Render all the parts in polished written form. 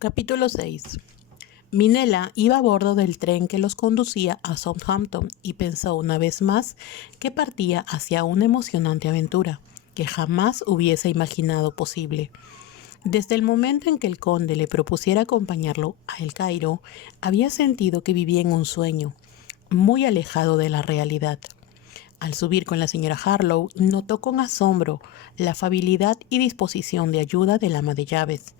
Capítulo 6. Minella iba a bordo del tren que los conducía a Southampton y pensó una vez más que partía hacia una emocionante aventura que jamás hubiese imaginado posible. Desde el momento en que el conde le propusiera acompañarlo a El Cairo, había sentido que vivía en un sueño, muy alejado de la realidad. Al subir con la señora Harlow, notó con asombro la afabilidad y disposición de ayuda del ama de llaves.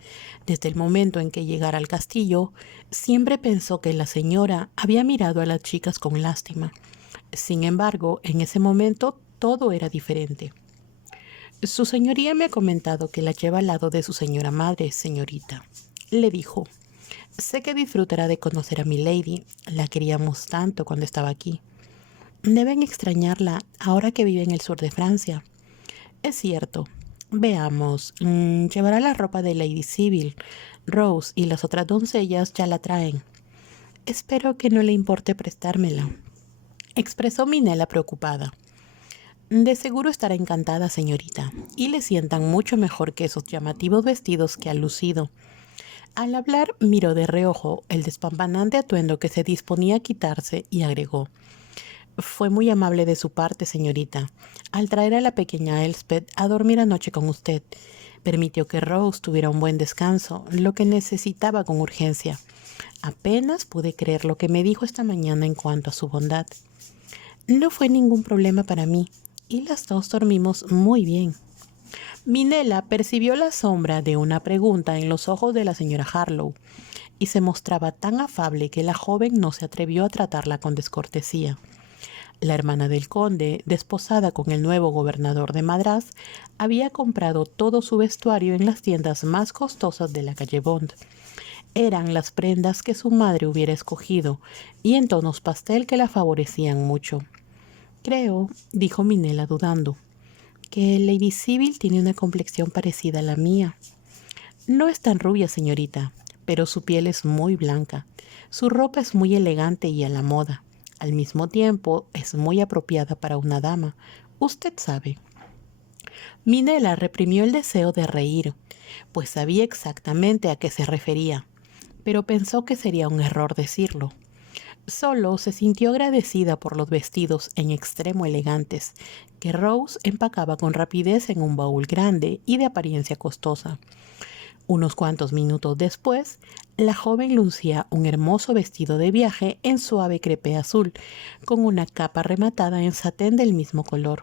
Desde el momento en que llegara al castillo, siempre pensó que la señora había mirado a las chicas con lástima. Sin embargo, en ese momento todo era diferente. Su señoría me ha comentado que la lleva al lado de su señora madre, señorita, le dijo. Sé que disfrutará de conocer a mi lady. La queríamos tanto cuando estaba aquí. Deben extrañarla ahora que vive en el sur de Francia. Es cierto. Veamos, llevará la ropa de Lady Sybil. Rose y las otras doncellas ya la traen. Espero que no le importe prestármela, expresó Minella preocupada. De seguro estará encantada, señorita, y le sientan mucho mejor que esos llamativos vestidos que ha lucido. Al hablar, miró de reojo el despampanante atuendo que se disponía a quitarse y agregó: Fue muy amable de su parte, señorita, al traer a la pequeña Elspeth a dormir anoche con usted. Permitió que Rose tuviera un buen descanso, lo que necesitaba con urgencia. Apenas pude creer lo que me dijo esta mañana en cuanto a su bondad. No fue ningún problema para mí, y las dos dormimos muy bien. Minella percibió la sombra de una pregunta en los ojos de la señora Harlow, y se mostraba tan afable que la joven no se atrevió a tratarla con descortesía. La hermana del conde, desposada con el nuevo gobernador de Madrás, había comprado todo su vestuario en las tiendas más costosas de la calle Bond. Eran las prendas que su madre hubiera escogido, y en tonos pastel que la favorecían mucho. Creo, dijo Minella dudando, que Lady Sybil tiene una complexión parecida a la mía. No es tan rubia, señorita, pero su piel es muy blanca. Su ropa es muy elegante y a la moda. Al mismo tiempo, es muy apropiada para una dama. Usted sabe. Minella reprimió el deseo de reír, pues sabía exactamente a qué se refería, pero pensó que sería un error decirlo. Solo se sintió agradecida por los vestidos en extremo elegantes que Rose empacaba con rapidez en un baúl grande y de apariencia costosa. Unos cuantos minutos después, la joven lucía un hermoso vestido de viaje en suave crepé azul, con una capa rematada en satén del mismo color.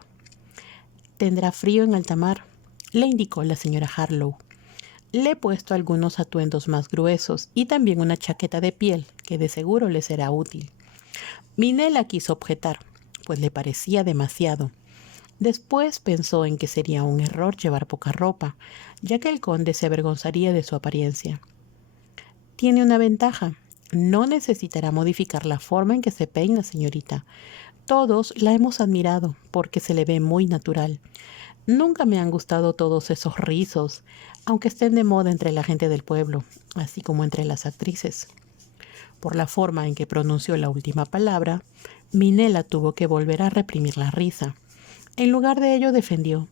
«Tendrá frío en alta mar», le indicó la señora Harlow. «Le he puesto algunos atuendos más gruesos y también una chaqueta de piel, que de seguro le será útil». Minella quiso objetar, pues le parecía demasiado. Después pensó en que sería un error llevar poca ropa, ya que el conde se avergonzaría de su apariencia. Tiene una ventaja. No necesitará modificar la forma en que se peina, señorita. Todos la hemos admirado porque se le ve muy natural. Nunca me han gustado todos esos rizos, aunque estén de moda entre la gente del pueblo, así como entre las actrices. Por la forma en que pronunció la última palabra, Minella tuvo que volver a reprimir la risa. En lugar de ello defendió: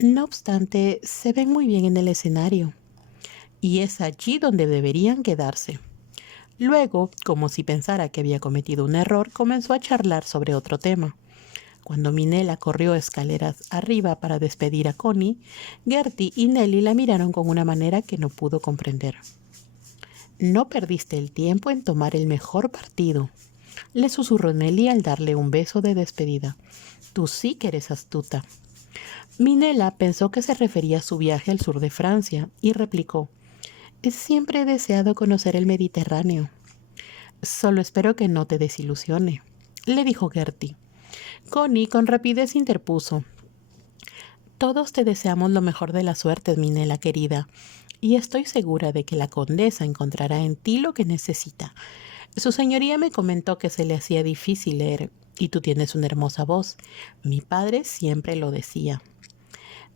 «No obstante, se ven muy bien en el escenario. Y es allí donde deberían quedarse». Luego, como si pensara que había cometido un error, comenzó a charlar sobre otro tema. Cuando Minella corrió escaleras arriba para despedir a Connie, Gertie y Nellie la miraron con una manera que no pudo comprender. «No perdiste el tiempo en tomar el mejor partido», le susurró Nellie al darle un beso de despedida. «Tú sí que eres astuta». Minella pensó que se refería a su viaje al sur de Francia y replicó: «Siempre he deseado conocer el Mediterráneo». «Solo espero que no te desilusione», le dijo Gertie. Connie con rapidez interpuso: «Todos te deseamos lo mejor de la suerte, Minella querida, y estoy segura de que la condesa encontrará en ti lo que necesita. Su señoría me comentó que se le hacía difícil leer, y tú tienes una hermosa voz. Mi padre siempre lo decía».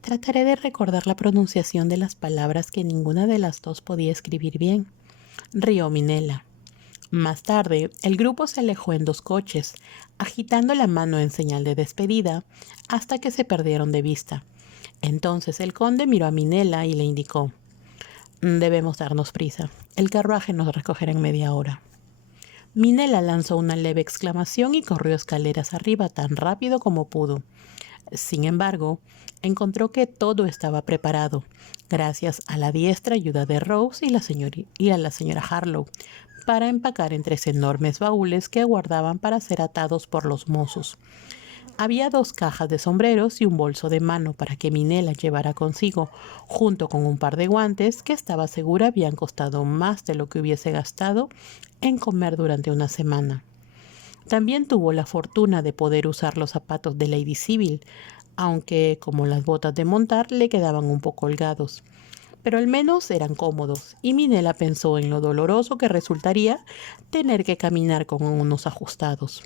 «Trataré de recordar la pronunciación de las palabras que ninguna de las dos podía escribir bien», rió Minella. Más tarde, el grupo se alejó en dos coches, agitando la mano en señal de despedida, hasta que se perdieron de vista. Entonces el conde miró a Minella y le indicó: Debemos darnos prisa. El carruaje nos recogerá en media hora. Minela lanzó una leve exclamación y corrió escaleras arriba tan rápido como pudo. Sin embargo, encontró que todo estaba preparado, gracias a la diestra ayuda de Rose y a la señora Harlow, para empacar en 3 enormes baúles que aguardaban para ser atados por los mozos. Había 2 cajas de sombreros y un bolso de mano para que Minela llevara consigo, junto con un par de guantes que estaba segura habían costado más de lo que hubiese gastado en comer durante una semana. También tuvo la fortuna de poder usar los zapatos de Lady Sybil, aunque, como las botas de montar, le quedaban un poco holgados. Pero al menos eran cómodos, y Minela pensó en lo doloroso que resultaría tener que caminar con unos ajustados.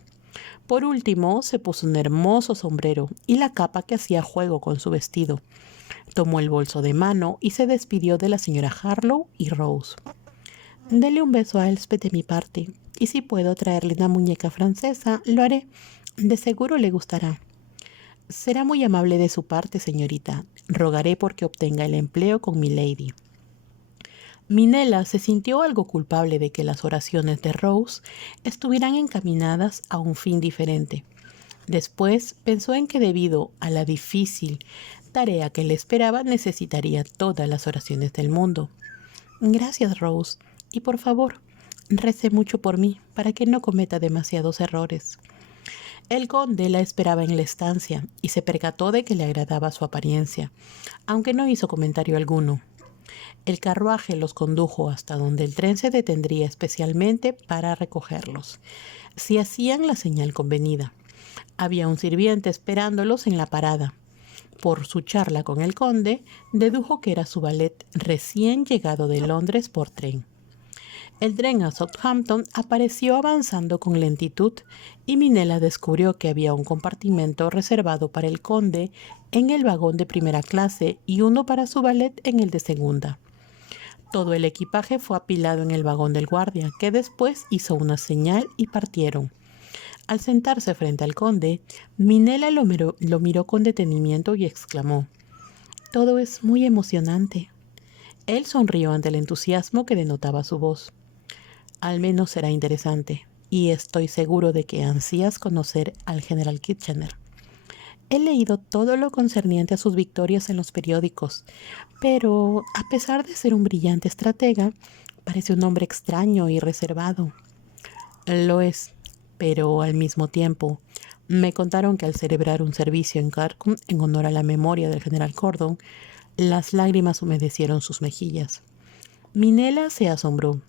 Por último, se puso un hermoso sombrero y la capa que hacía juego con su vestido. Tomó el bolso de mano y se despidió de la señora Harlow y Rose. Dele un beso a Elspeth de mi parte, y si puedo traerle una muñeca francesa, lo haré. De seguro le gustará. Será muy amable de su parte, señorita. Rogaré porque obtenga el empleo con mi lady. Minela se sintió algo culpable de que las oraciones de Rose estuvieran encaminadas a un fin diferente. Después pensó en que debido a la difícil tarea que le esperaba necesitaría todas las oraciones del mundo. Gracias, Rose, y por favor, rece mucho por mí para que no cometa demasiados errores. El conde la esperaba en la estancia y se percató de que le agradaba su apariencia, aunque no hizo comentario alguno. El carruaje los condujo hasta donde el tren se detendría especialmente para recogerlos, si hacían la señal convenida. Había un sirviente esperándolos en la parada. Por su charla con el conde, dedujo que era su valet recién llegado de Londres por tren. El tren a Southampton apareció avanzando con lentitud y Minela descubrió que había un compartimento reservado para el conde en el vagón de primera clase y uno para su valet en el de segunda. Todo el equipaje fue apilado en el vagón del guardia, que después hizo una señal y partieron. Al sentarse frente al conde, Minela lo miró con detenimiento y exclamó: «Todo es muy emocionante». Él sonrió ante el entusiasmo que denotaba su voz. «Al menos será interesante, y estoy seguro de que ansías conocer al general Kitchener. He leído todo lo concerniente a sus victorias en los periódicos, pero a pesar de ser un brillante estratega, parece un hombre extraño y reservado». «Lo es, pero al mismo tiempo me contaron que al celebrar un servicio en Carcum en honor a la memoria del general Cordon, las lágrimas humedecieron sus mejillas». Minela se asombró.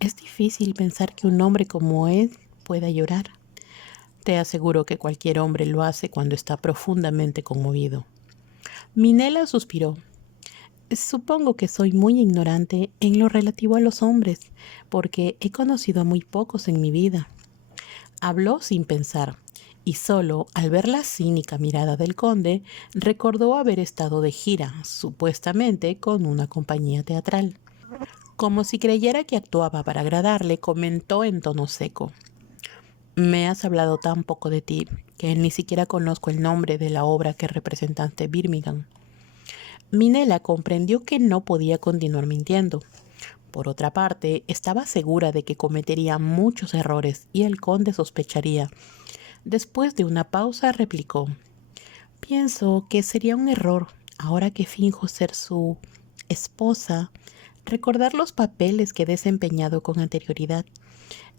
«Es difícil pensar que un hombre como él pueda llorar». «Te aseguro que cualquier hombre lo hace cuando está profundamente conmovido». Minela suspiró. «Supongo que soy muy ignorante en lo relativo a los hombres, porque he conocido a muy pocos en mi vida». Habló sin pensar, y solo al ver la cínica mirada del conde, recordó haber estado de gira, supuestamente con una compañía teatral. Como si creyera que actuaba para agradarle, comentó en tono seco: «Me has hablado tan poco de ti que ni siquiera conozco el nombre de la obra que representaste en Birmingham». Minela comprendió que no podía continuar mintiendo. Por otra parte, estaba segura de que cometería muchos errores y el conde sospecharía. Después de una pausa, replicó: «Pienso que sería un error, ahora que finjo ser su esposa, recordar los papeles que he desempeñado con anterioridad.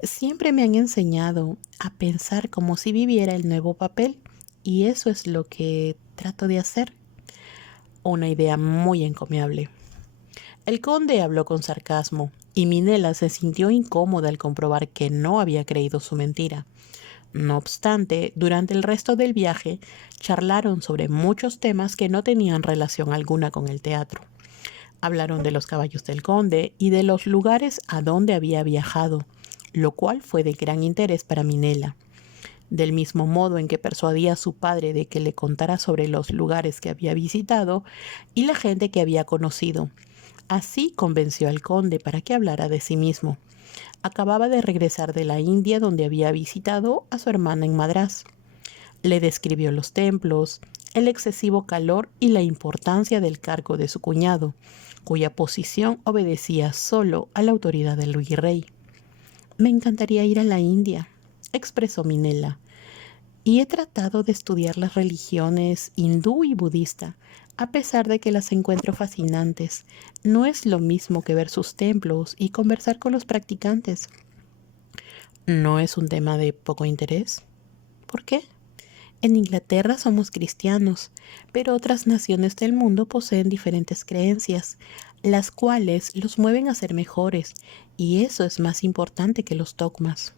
Siempre me han enseñado a pensar como si viviera el nuevo papel, y eso es lo que trato de hacer». Una idea muy encomiable. El conde habló con sarcasmo, y Minela se sintió incómoda al comprobar que no había creído su mentira. No obstante, durante el resto del viaje, charlaron sobre muchos temas que no tenían relación alguna con el teatro. Hablaron de los caballos del conde y de los lugares a donde había viajado, lo cual fue de gran interés para Minela. Del mismo modo en que persuadía a su padre de que le contara sobre los lugares que había visitado y la gente que había conocido. Así convenció al conde para que hablara de sí mismo. Acababa de regresar de la India, donde había visitado a su hermana en Madrás. Le describió los templos, el excesivo calor y la importancia del cargo de su cuñado, cuya posición obedecía solo a la autoridad del virrey. «Me encantaría ir a la India», expresó Minella, «y he tratado de estudiar las religiones hindú y budista, a pesar de que las encuentro fascinantes. No es lo mismo que ver sus templos y conversar con los practicantes». «¿No es un tema de poco interés? ¿Por qué? En Inglaterra somos cristianos, pero otras naciones del mundo poseen diferentes creencias, las cuales los mueven a ser mejores, y eso es más importante que los dogmas».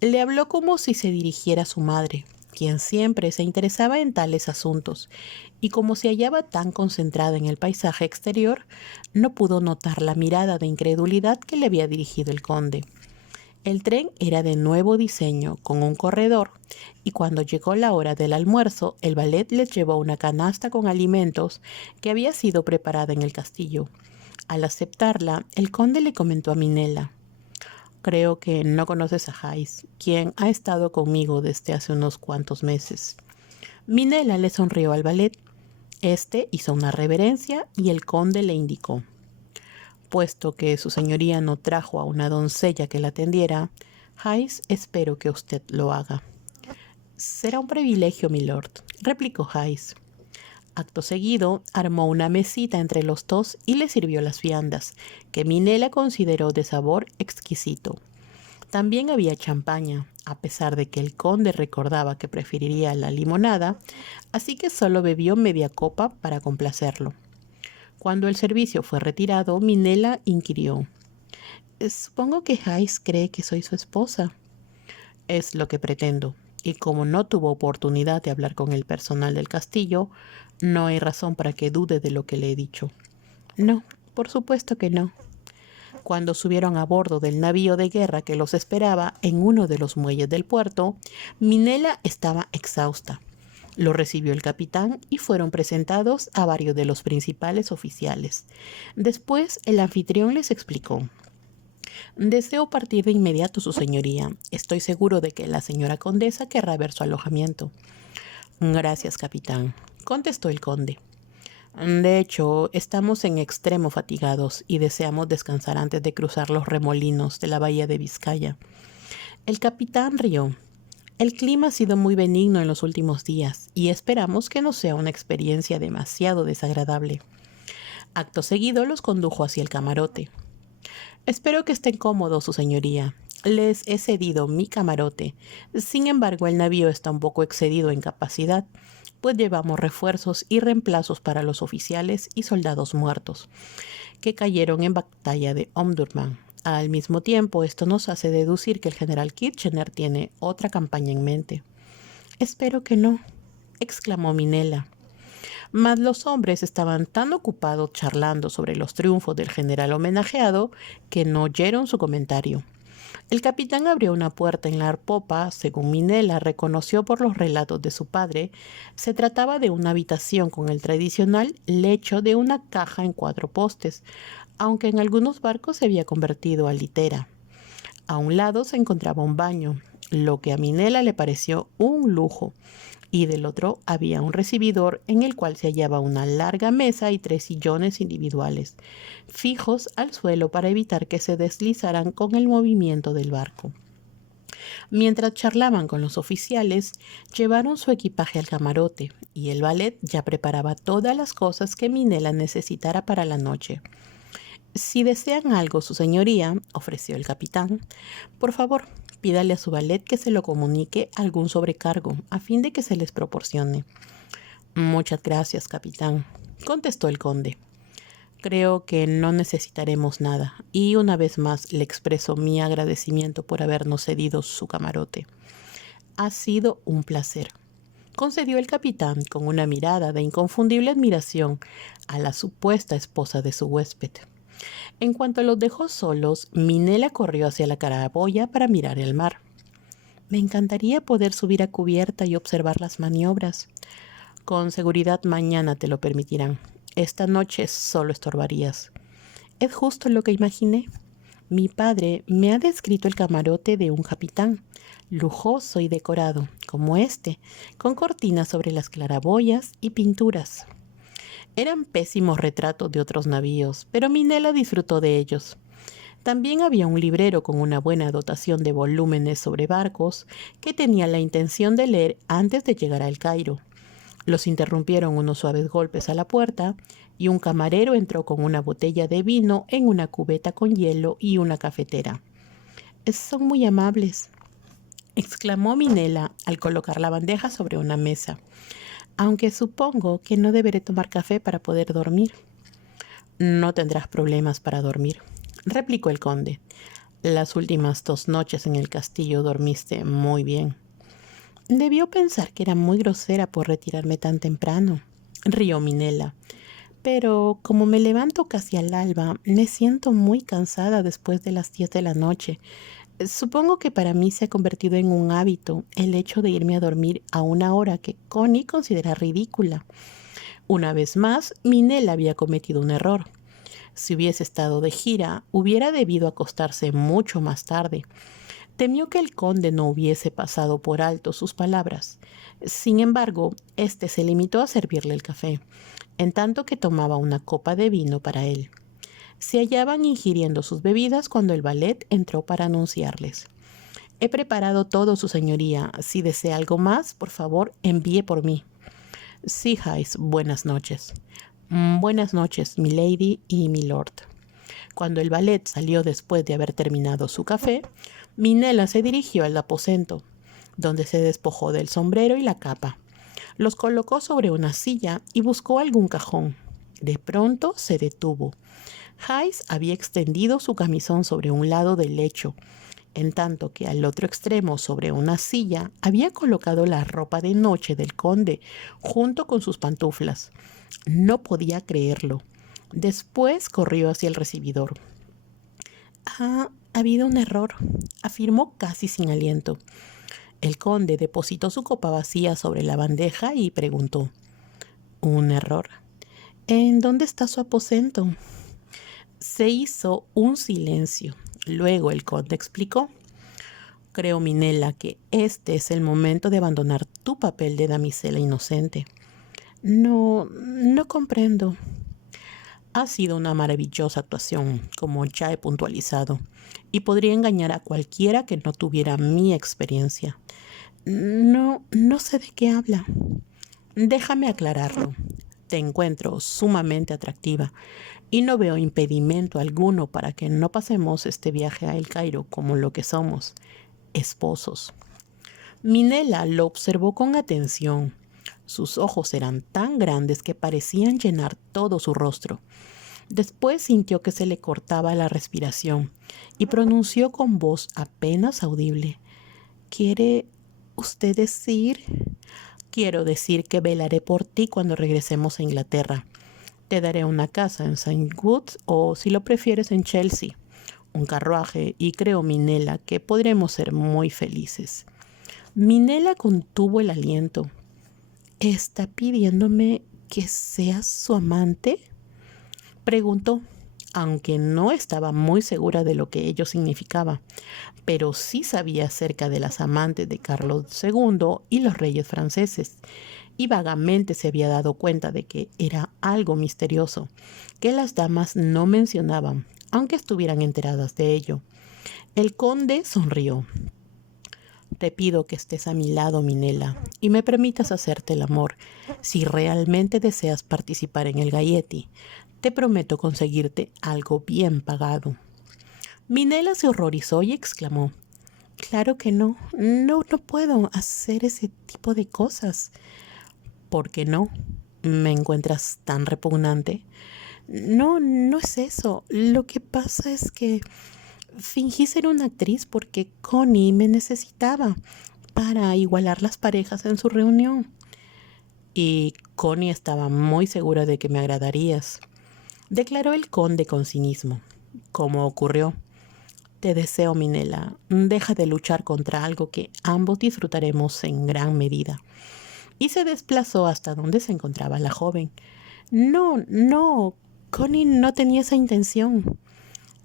Le habló como si se dirigiera a su madre, quien siempre se interesaba en tales asuntos, y como se hallaba tan concentrada en el paisaje exterior, no pudo notar la mirada de incredulidad que le había dirigido el conde. El tren era de nuevo diseño, con un corredor, y cuando llegó la hora del almuerzo, el valet les llevó una canasta con alimentos que había sido preparada en el castillo. Al aceptarla, el conde le comentó a Minella: «Creo que no conoces a Hayes, quien ha estado conmigo desde hace unos cuantos meses». Minella le sonrió al valet. Este hizo una reverencia y el conde le indicó: «Puesto que su señoría no trajo a una doncella que la atendiera, Hayes, espero que usted lo haga». «Será un privilegio, milord», replicó Hayes. Acto seguido, armó una mesita entre los dos y le sirvió las viandas, que Minella consideró de sabor exquisito. También había champaña, a pesar de que el conde recordaba que preferiría la limonada, así que solo bebió media copa para complacerlo. Cuando el servicio fue retirado, Minella inquirió: «Supongo que Hayes cree que soy su esposa». «Es lo que pretendo, y como no tuvo oportunidad de hablar con el personal del castillo, no hay razón para que dude de lo que le he dicho». «No, por supuesto que no». Cuando subieron a bordo del navío de guerra que los esperaba en uno de los muelles del puerto, Minella estaba exhausta. Lo recibió el capitán y fueron presentados a varios de los principales oficiales. Después el anfitrión les explicó: «Deseo partir de inmediato, su señoría. Estoy seguro de que la señora condesa querrá ver su alojamiento». «Gracias, capitán», contestó el conde. «De hecho, estamos en extremo fatigados y deseamos descansar antes de cruzar los remolinos de la bahía de Vizcaya». El capitán rió. «El clima ha sido muy benigno en los últimos días y esperamos que no sea una experiencia demasiado desagradable». Acto seguido los condujo hacia el camarote. «Espero que estén cómodos, su señoría. Les he cedido mi camarote. Sin embargo, el navío está un poco excedido en capacidad, pues llevamos refuerzos y reemplazos para los oficiales y soldados muertos que cayeron en batalla de Omdurman. Al mismo tiempo, esto nos hace deducir que el general Kitchener tiene otra campaña en mente». «Espero que no», exclamó Minella. Mas los hombres estaban tan ocupados charlando sobre los triunfos del general homenajeado que no oyeron su comentario. El capitán abrió una puerta en la popa. Según Minella reconoció por los relatos de su padre, se trataba de una habitación con el tradicional lecho de una caja en 4 postes, aunque en algunos barcos se había convertido a litera. A un lado se encontraba un baño, lo que a Minella le pareció un lujo, y del otro había un recibidor en el cual se hallaba una larga mesa y 3 sillones individuales, fijos al suelo para evitar que se deslizaran con el movimiento del barco. Mientras charlaban con los oficiales, llevaron su equipaje al camarote y el valet ya preparaba todas las cosas que Minella necesitara para la noche. «Si desean algo, su señoría», ofreció el capitán, «por favor, pídale a su valet que se lo comunique algún sobrecargo, a fin de que se les proporcione». «Muchas gracias, capitán», contestó el conde. «Creo que no necesitaremos nada, y una vez más le expreso mi agradecimiento por habernos cedido su camarote». «Ha sido un placer», concedió el capitán con una mirada de inconfundible admiración a la supuesta esposa de su huésped. En cuanto los dejó solos, Minella corrió hacia la claraboya para mirar el mar. «Me encantaría poder subir a cubierta y observar las maniobras». «Con seguridad mañana te lo permitirán. Esta noche solo estorbarías». «Es justo lo que imaginé. Mi padre me ha descrito el camarote de un capitán, lujoso y decorado, como este, con cortinas sobre las claraboyas y pinturas». Eran pésimos retratos de otros navíos, pero Minella disfrutó de ellos. También había un librero con una buena dotación de volúmenes sobre barcos que tenía la intención de leer antes de llegar al Cairo. Los interrumpieron unos suaves golpes a la puerta y un camarero entró con una botella de vino en una cubeta con hielo y una cafetera. «Son muy amables», exclamó Minella al colocar la bandeja sobre una mesa, «aunque supongo que no deberé tomar café para poder dormir». «No tendrás problemas para dormir», replicó el conde. «Las últimas 2 noches en el castillo dormiste muy bien». «Debió pensar que era muy grosera por retirarme tan temprano», rió Minella. «Pero como me levanto casi al alba, me siento muy cansada después de las 10 de la noche. Supongo que para mí se ha convertido en un hábito el hecho de irme a dormir a una hora que Connie considera ridícula». Una vez más, Minella había cometido un error. Si hubiese estado de gira, hubiera debido acostarse mucho más tarde. Temió que el conde no hubiese pasado por alto sus palabras. Sin embargo, éste se limitó a servirle el café, en tanto que tomaba una copa de vino para él. Se hallaban ingiriendo sus bebidas cuando el valet entró para anunciarles: «He preparado todo, su señoría. Si desea algo más, por favor, envíe por mí». «Sí, Hayes, buenas noches». «Buenas noches, mi lady y mi lord». Cuando el valet salió después de haber terminado su café, Minella se dirigió al aposento, donde se despojó del sombrero y la capa. Los colocó sobre una silla y buscó algún cajón. De pronto se detuvo. Hayes había extendido su camisón sobre un lado del lecho, en tanto que al otro extremo, sobre una silla, había colocado la ropa de noche del conde, junto con sus pantuflas. No podía creerlo. Después corrió hacia el recibidor. «Ha habido un error», afirmó casi sin aliento. El conde depositó su copa vacía sobre la bandeja y preguntó: «¿Un error? ¿En dónde está su aposento?». Se hizo un silencio. Luego el conde explicó: «Creo, Minella, que este es el momento de abandonar tu papel de damisela inocente». No comprendo». «Ha sido una maravillosa actuación, como ya he puntualizado, y podría engañar a cualquiera que no tuviera mi experiencia». No sé de qué habla». «Déjame aclararlo. Te encuentro sumamente atractiva y no veo impedimento alguno para que no pasemos este viaje a El Cairo como lo que somos, esposos». Minella lo observó con atención. Sus ojos eran tan grandes que parecían llenar todo su rostro. Después sintió que se le cortaba la respiración y pronunció con voz apenas audible: «¿Quiere usted decir?». «Quiero decir que velaré por ti cuando regresemos a Inglaterra. Te daré una casa en St. Woods o, si lo prefieres, en Chelsea, un carruaje, y creo, Minella, que podremos ser muy felices». Minella contuvo el aliento. «¿Está pidiéndome que sea su amante?», preguntó, aunque no estaba muy segura de lo que ello significaba, pero sí sabía acerca de las amantes de Carlos II y los reyes franceses, y vagamente se había dado cuenta de que era algo misterioso, que las damas no mencionaban, aunque estuvieran enteradas de ello. El conde sonrió. «Te pido que estés a mi lado, Minella, y me permitas hacerte el amor. Si realmente deseas participar en el Gaiety, te prometo conseguirte algo bien pagado». Minella se horrorizó y exclamó: «Claro que no. No puedo hacer ese tipo de cosas». «¿Por qué no? ¿Me encuentras tan repugnante?». No es eso. Lo que pasa es que fingí ser una actriz porque Connie me necesitaba para igualar las parejas en su reunión. Y Connie estaba muy segura de que me agradarías», declaró el conde con cinismo. «¿Cómo ocurrió?». «Te deseo, Minella. Deja de luchar contra algo que ambos disfrutaremos en gran medida». Y se desplazó hasta donde se encontraba la joven. No, Connie no tenía esa intención».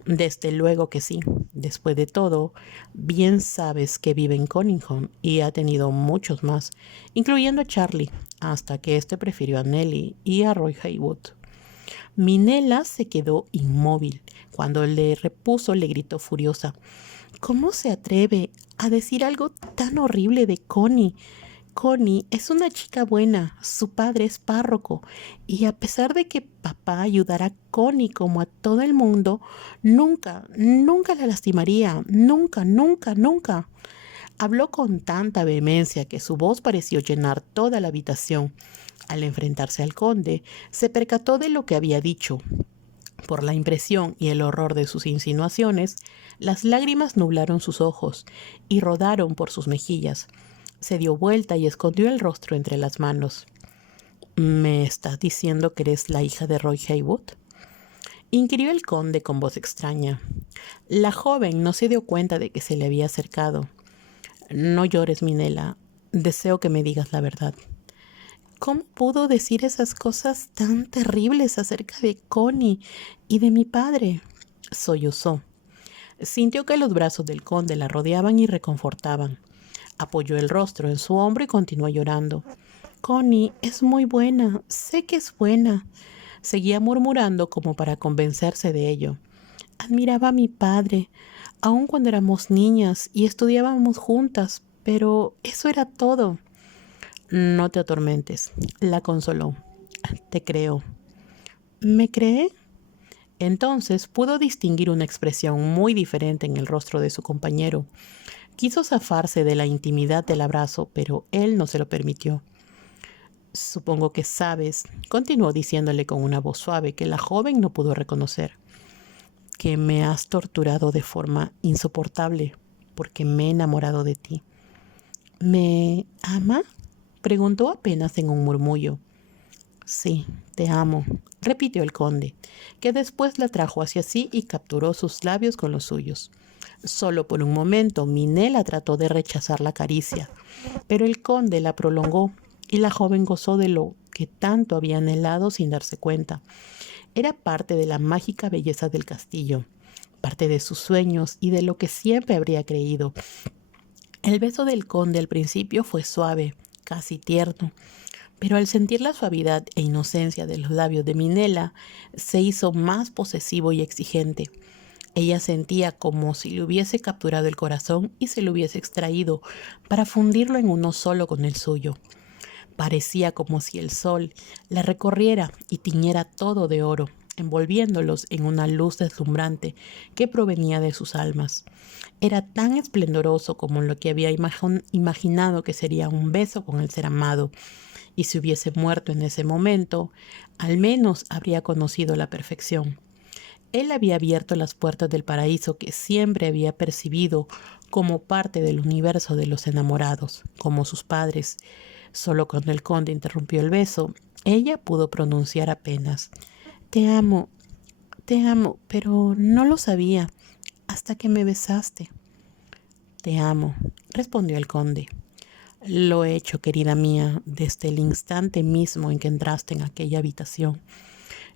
Desde luego que sí. Después de todo, bien sabes que vive en Cunningham y ha tenido muchos más, incluyendo a Charlie, hasta que este prefirió a Nellie y a Roy Haywood. Minella se quedó inmóvil. Cuando le repuso, le gritó furiosa: ¿Cómo se atreve a decir algo tan horrible de Connie? Connie es una chica buena, su padre es párroco, y a pesar de que papá ayudará a Connie como a todo el mundo, nunca, nunca la lastimaría, nunca, nunca, nunca. Habló con tanta vehemencia que su voz pareció llenar toda la habitación. Al enfrentarse al conde, se percató de lo que había dicho. Por la impresión y el horror de sus insinuaciones, las lágrimas nublaron sus ojos y rodaron por sus mejillas. Se dio vuelta y escondió el rostro entre las manos. ¿Me estás diciendo que eres la hija de Roy Haywood?, inquirió el conde con voz extraña. La joven no se dio cuenta de que se le había acercado. No llores, Minella. Deseo que me digas la verdad. ¿Cómo pudo decir esas cosas tan terribles acerca de Connie y de mi padre? Sollozó. Sintió que los brazos del conde la rodeaban y reconfortaban. Apoyó el rostro en su hombro y continuó llorando. Connie es muy buena, sé que es buena. Seguía murmurando como para convencerse de ello. Admiraba a mi padre, aun cuando éramos niñas y estudiábamos juntas, pero eso era todo. No te atormentes, la consoló. Te creo. ¿Me cree? Entonces pudo distinguir una expresión muy diferente en el rostro de su compañero. Quiso zafarse de la intimidad del abrazo, pero él no se lo permitió. Supongo que sabes, continuó diciéndole con una voz suave que la joven no pudo reconocer, que me has torturado de forma insoportable porque me he enamorado de ti. ¿Me ama?, preguntó apenas en un murmullo. Sí, te amo, repitió el conde, que después la trajo hacia sí y capturó sus labios con los suyos. Solo por un momento Minella trató de rechazar la caricia, pero el conde la prolongó y la joven gozó de lo que tanto había anhelado sin darse cuenta. Era parte de la mágica belleza del castillo, parte de sus sueños y de lo que siempre habría creído. El beso del conde al principio fue suave, casi tierno, pero al sentir la suavidad e inocencia de los labios de Minella, se hizo más posesivo y exigente. Ella sentía como si le hubiese capturado el corazón y se lo hubiese extraído para fundirlo en uno solo con el suyo. Parecía como si el sol la recorriera y tiñera todo de oro, envolviéndolos en una luz deslumbrante que provenía de sus almas. Era tan esplendoroso como lo que había imaginado que sería un beso con el ser amado, y si hubiese muerto en ese momento, al menos habría conocido la perfección. Él había abierto las puertas del paraíso que siempre había percibido como parte del universo de los enamorados, como sus padres. Solo cuando el conde interrumpió el beso, ella pudo pronunciar apenas: te amo, pero no lo sabía hasta que me besaste. Te amo, respondió el conde. Lo he hecho, querida mía, desde el instante mismo en que entraste en aquella habitación,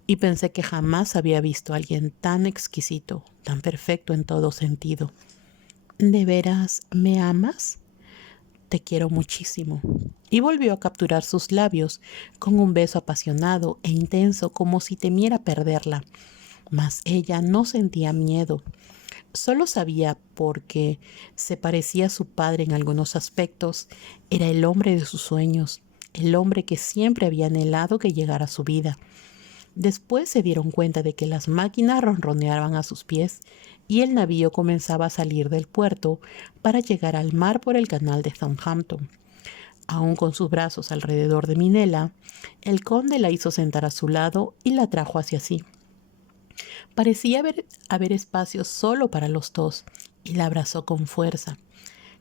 y pensé que jamás había visto a alguien tan exquisito, tan perfecto en todo sentido. ¿De veras me amas? Te quiero muchísimo. Y volvió a capturar sus labios con un beso apasionado e intenso, como si temiera perderla. Mas ella no sentía miedo. Solo sabía, porque se parecía a su padre en algunos aspectos, era el hombre de sus sueños, el hombre que siempre había anhelado que llegara a su vida. Después se dieron cuenta de que las máquinas ronroneaban a sus pies y el navío comenzaba a salir del puerto para llegar al mar por el canal de Southampton. Aún con sus brazos alrededor de Minella, el conde la hizo sentar a su lado y la trajo hacia sí. Parecía haber espacio solo para los dos y la abrazó con fuerza,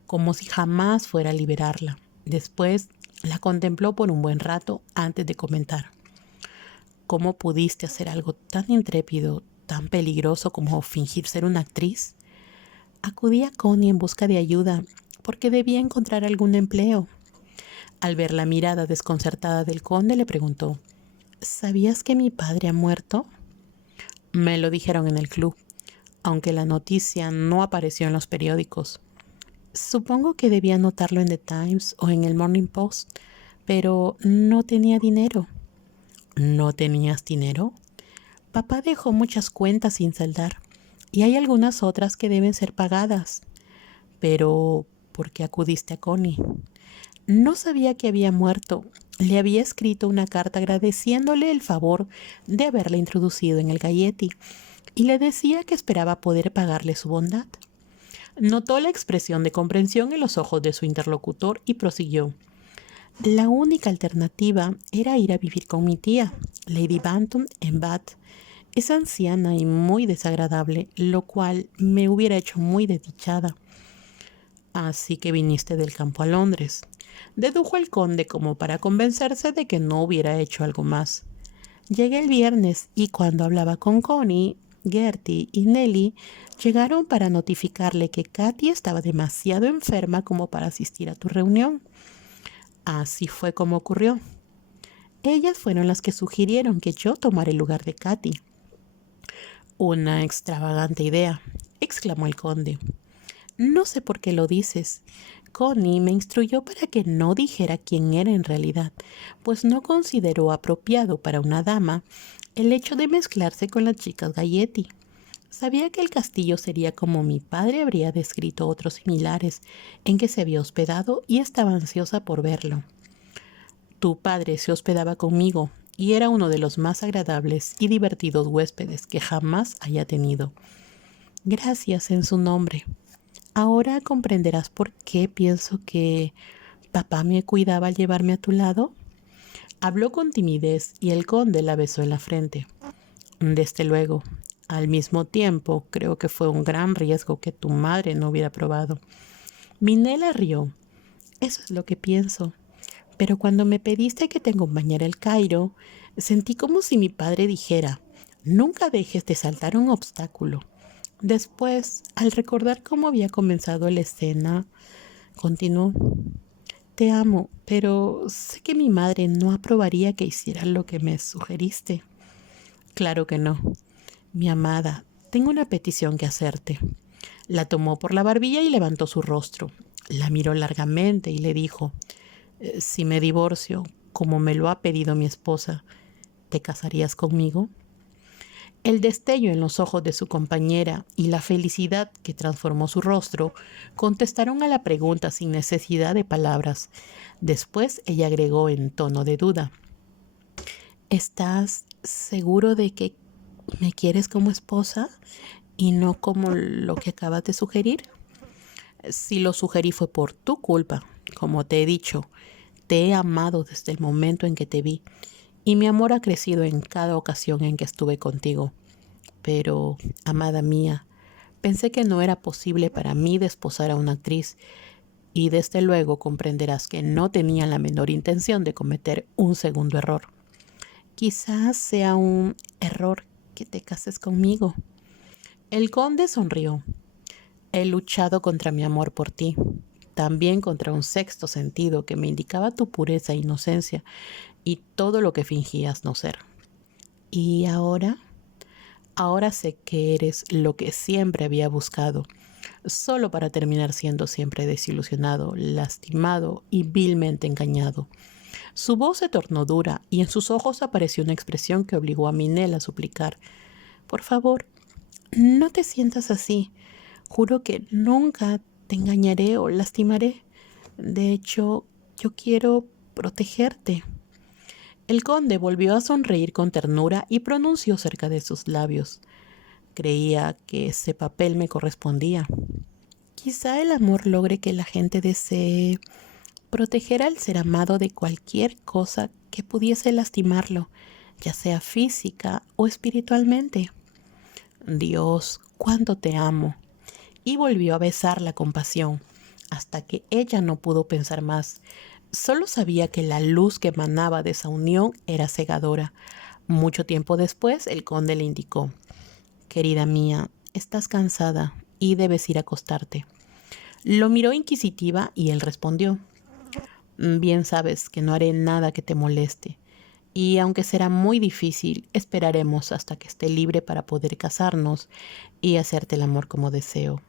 como si jamás fuera a liberarla. Después la contempló por un buen rato antes de comentar: ¿Cómo pudiste hacer algo tan intrépido, tan peligroso como fingir ser una actriz? Acudí a Connie en busca de ayuda porque debía encontrar algún empleo. Al ver la mirada desconcertada del conde, le preguntó: ¿Sabías que mi padre ha muerto? Me lo dijeron en el club. aunque la noticia no apareció en los periódicos. Supongo que debía anotarlo en The Times o en el Morning Post, pero no tenía dinero. ¿No tenías dinero? Papá dejó muchas cuentas sin saldar y hay algunas otras que deben ser pagadas. Pero, ¿por qué acudiste a Connie? No sabía que había muerto. Le había escrito una carta agradeciéndole el favor de haberla introducido en el Gaiety y le decía que esperaba poder pagarle su bondad. Notó la expresión de comprensión en los ojos de su interlocutor y prosiguió. La única alternativa era ir a vivir con mi tía, Lady Bantam, en Bath. Es anciana y muy desagradable, lo cual me hubiera hecho muy desdichada. Así que viniste del campo a Londres, dedujo el conde como para convencerse de que no hubiera hecho algo más. Llegué el viernes y cuando hablaba con Connie, Gertie y Nellie llegaron para notificarle que Katy estaba demasiado enferma como para asistir a tu reunión. Así fue como ocurrió. Ellas fueron las que sugirieron que yo tomara el lugar de Katy. Una extravagante idea, exclamó el conde. No sé por qué lo dices. Connie me instruyó para que no dijera quién era en realidad, pues no consideró apropiado para una dama el hecho de mezclarse con las chicas Gaiety. Sabía que el castillo sería como mi padre habría descrito otros similares en que se había hospedado y estaba ansiosa por verlo. Tu padre se hospedaba conmigo y era uno de los más agradables y divertidos huéspedes que jamás haya tenido. Gracias en su nombre. Ahora comprenderás por qué pienso que papá me cuidaba al llevarme a tu lado. Habló con timidez y el conde la besó en la frente. Desde luego, al mismo tiempo creo que fue un gran riesgo que tu madre no hubiera probado. Minella rió. Eso es lo que pienso. Pero cuando me pediste que te acompañara al Cairo, sentí como si mi padre dijera, nunca dejes de saltar un obstáculo. Después, al recordar cómo había comenzado la escena, continuó. Te amo, pero sé que mi madre no aprobaría que hiciera lo que me sugeriste. Claro que no. Mi amada, tengo una petición que hacerte. La tomó por la barbilla y levantó su rostro. La miró largamente y le dijo, si me divorcio, como me lo ha pedido mi esposa, ¿te casarías conmigo? El destello en los ojos de su compañera y la felicidad que transformó su rostro contestaron a la pregunta sin necesidad de palabras. Después ella agregó en tono de duda. ¿Estás seguro de que me quieres como esposa y no como lo que acabas de sugerir? Si lo sugerí fue por tu culpa. Como te he dicho, te he amado desde el momento en que te vi y mi amor ha crecido en cada ocasión en que estuve contigo. Pero, amada mía, pensé que no era posible para mí desposar a una actriz y desde luego comprenderás que no tenía la menor intención de cometer un segundo error. Quizás sea un error que te cases conmigo. El conde sonrió. He luchado contra mi amor por ti, también contra un sexto sentido que me indicaba tu pureza e inocencia y todo lo que fingías no ser. ¿Y ahora? Ahora sé que eres lo que siempre había buscado, solo para terminar siendo siempre desilusionado, lastimado y vilmente engañado. Su voz se tornó dura y en sus ojos apareció una expresión que obligó a Minella a suplicar. Por favor, no te sientas así. Juro que nunca te engañaré o lastimaré. De hecho, yo quiero protegerte. El conde volvió a sonreír con ternura y pronunció cerca de sus labios. Creía que ese papel me correspondía. Quizá el amor logre que la gente desee proteger al ser amado de cualquier cosa que pudiese lastimarlo, ya sea física o espiritualmente. Dios, cuánto te amo. Y volvió a besarla con pasión, hasta que ella no pudo pensar más. Solo sabía que la luz que emanaba de esa unión era cegadora. Mucho tiempo después, el conde le indicó: Querida mía, estás cansada y debes ir a acostarte. Lo miró inquisitiva y él respondió: Bien sabes que no haré nada que te moleste. Y aunque será muy difícil, esperaremos hasta que esté libre para poder casarnos y hacerte el amor como deseo.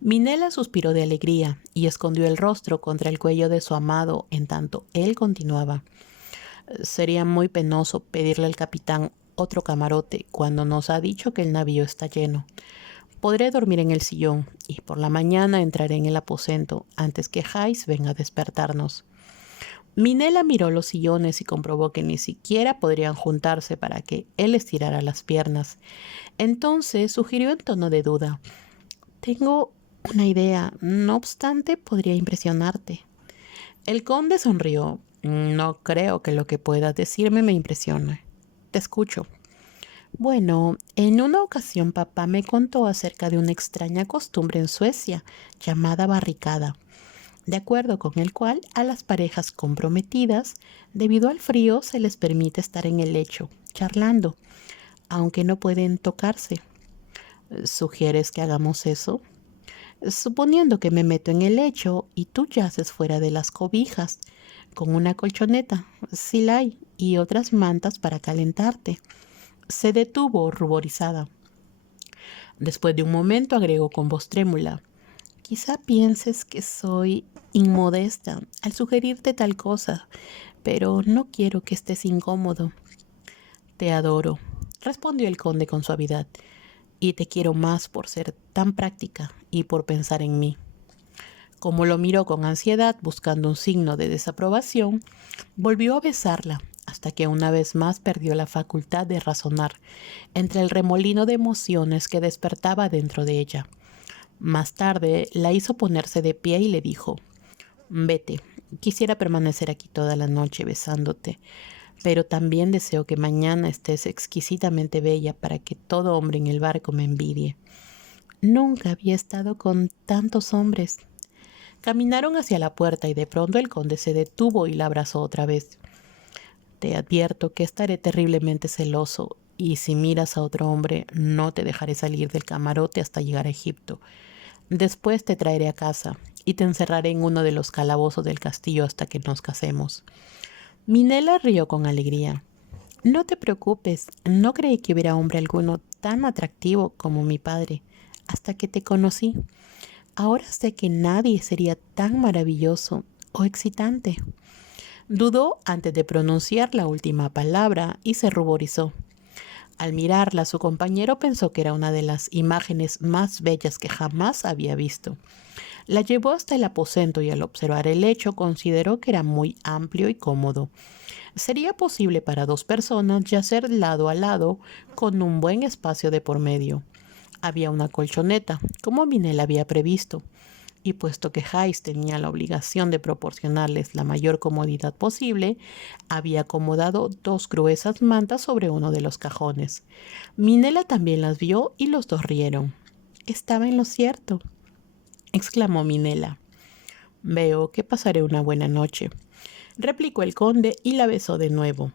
Minela suspiró de alegría y escondió el rostro contra el cuello de su amado en tanto él continuaba. Sería muy penoso pedirle al capitán otro camarote cuando nos ha dicho que el navío está lleno. Podré dormir en el sillón y por la mañana entraré en el aposento antes que Hayes venga a despertarnos. Minela miró los sillones y comprobó que ni siquiera podrían juntarse para que él estirara las piernas. Entonces sugirió en tono de duda: Tengo una idea, no obstante podría impresionarte. El conde sonrió. No creo que lo que puedas decirme me impresione. Te escucho. Bueno, en una ocasión papá me contó acerca de una extraña costumbre en Suecia llamada barricada, de acuerdo con el cual a las parejas comprometidas, debido al frío, se les permite estar en el lecho, charlando, aunque no pueden tocarse. ¿Sugieres que hagamos eso? Suponiendo que me meto en el lecho y tú yaces fuera de las cobijas, con una colchoneta, si la hay, y otras mantas para calentarte. Se detuvo ruborizada. Después de un momento agregó con voz trémula: Quizá pienses que soy inmodesta al sugerirte tal cosa, pero no quiero que estés incómodo. Te adoro, respondió el conde con suavidad, y te quiero más por ser tan práctica y por pensar en mí. Como lo miró con ansiedad, buscando un signo de desaprobación, volvió a besarla hasta que una vez más perdió la facultad de razonar entre el remolino de emociones que despertaba dentro de ella. Más tarde la hizo ponerse de pie y le dijo: Vete, quisiera permanecer aquí toda la noche besándote, pero también deseo que mañana estés exquisitamente bella para que todo hombre en el barco me envidie. Nunca había estado con tantos hombres. Caminaron hacia la puerta y de pronto el conde se detuvo y la abrazó otra vez. Te advierto que estaré terriblemente celoso y si miras a otro hombre no te dejaré salir del camarote hasta llegar a Egipto. Después te traeré a casa y te encerraré en uno de los calabozos del castillo hasta que nos casemos. Minela rió con alegría. No te preocupes, no creí que hubiera hombre alguno tan atractivo como mi padre, hasta que te conocí. Ahora sé que nadie sería tan maravilloso o excitante. Dudó antes de pronunciar la última palabra y se ruborizó. Al mirarla, su compañero pensó que era una de las imágenes más bellas que jamás había visto. La llevó hasta el aposento y al observar el lecho consideró que era muy amplio y cómodo. Sería posible para dos personas yacer lado a lado con un buen espacio de por medio. Había una colchoneta, como Minel había previsto, y puesto que Hayes tenía la obligación de proporcionarles la mayor comodidad posible, había acomodado dos gruesas mantas sobre uno de los cajones. Minela también las vio y los dos rieron. Estaba en lo cierto, exclamó Minela. Veo que pasaré una buena noche, replicó el conde y la besó de nuevo.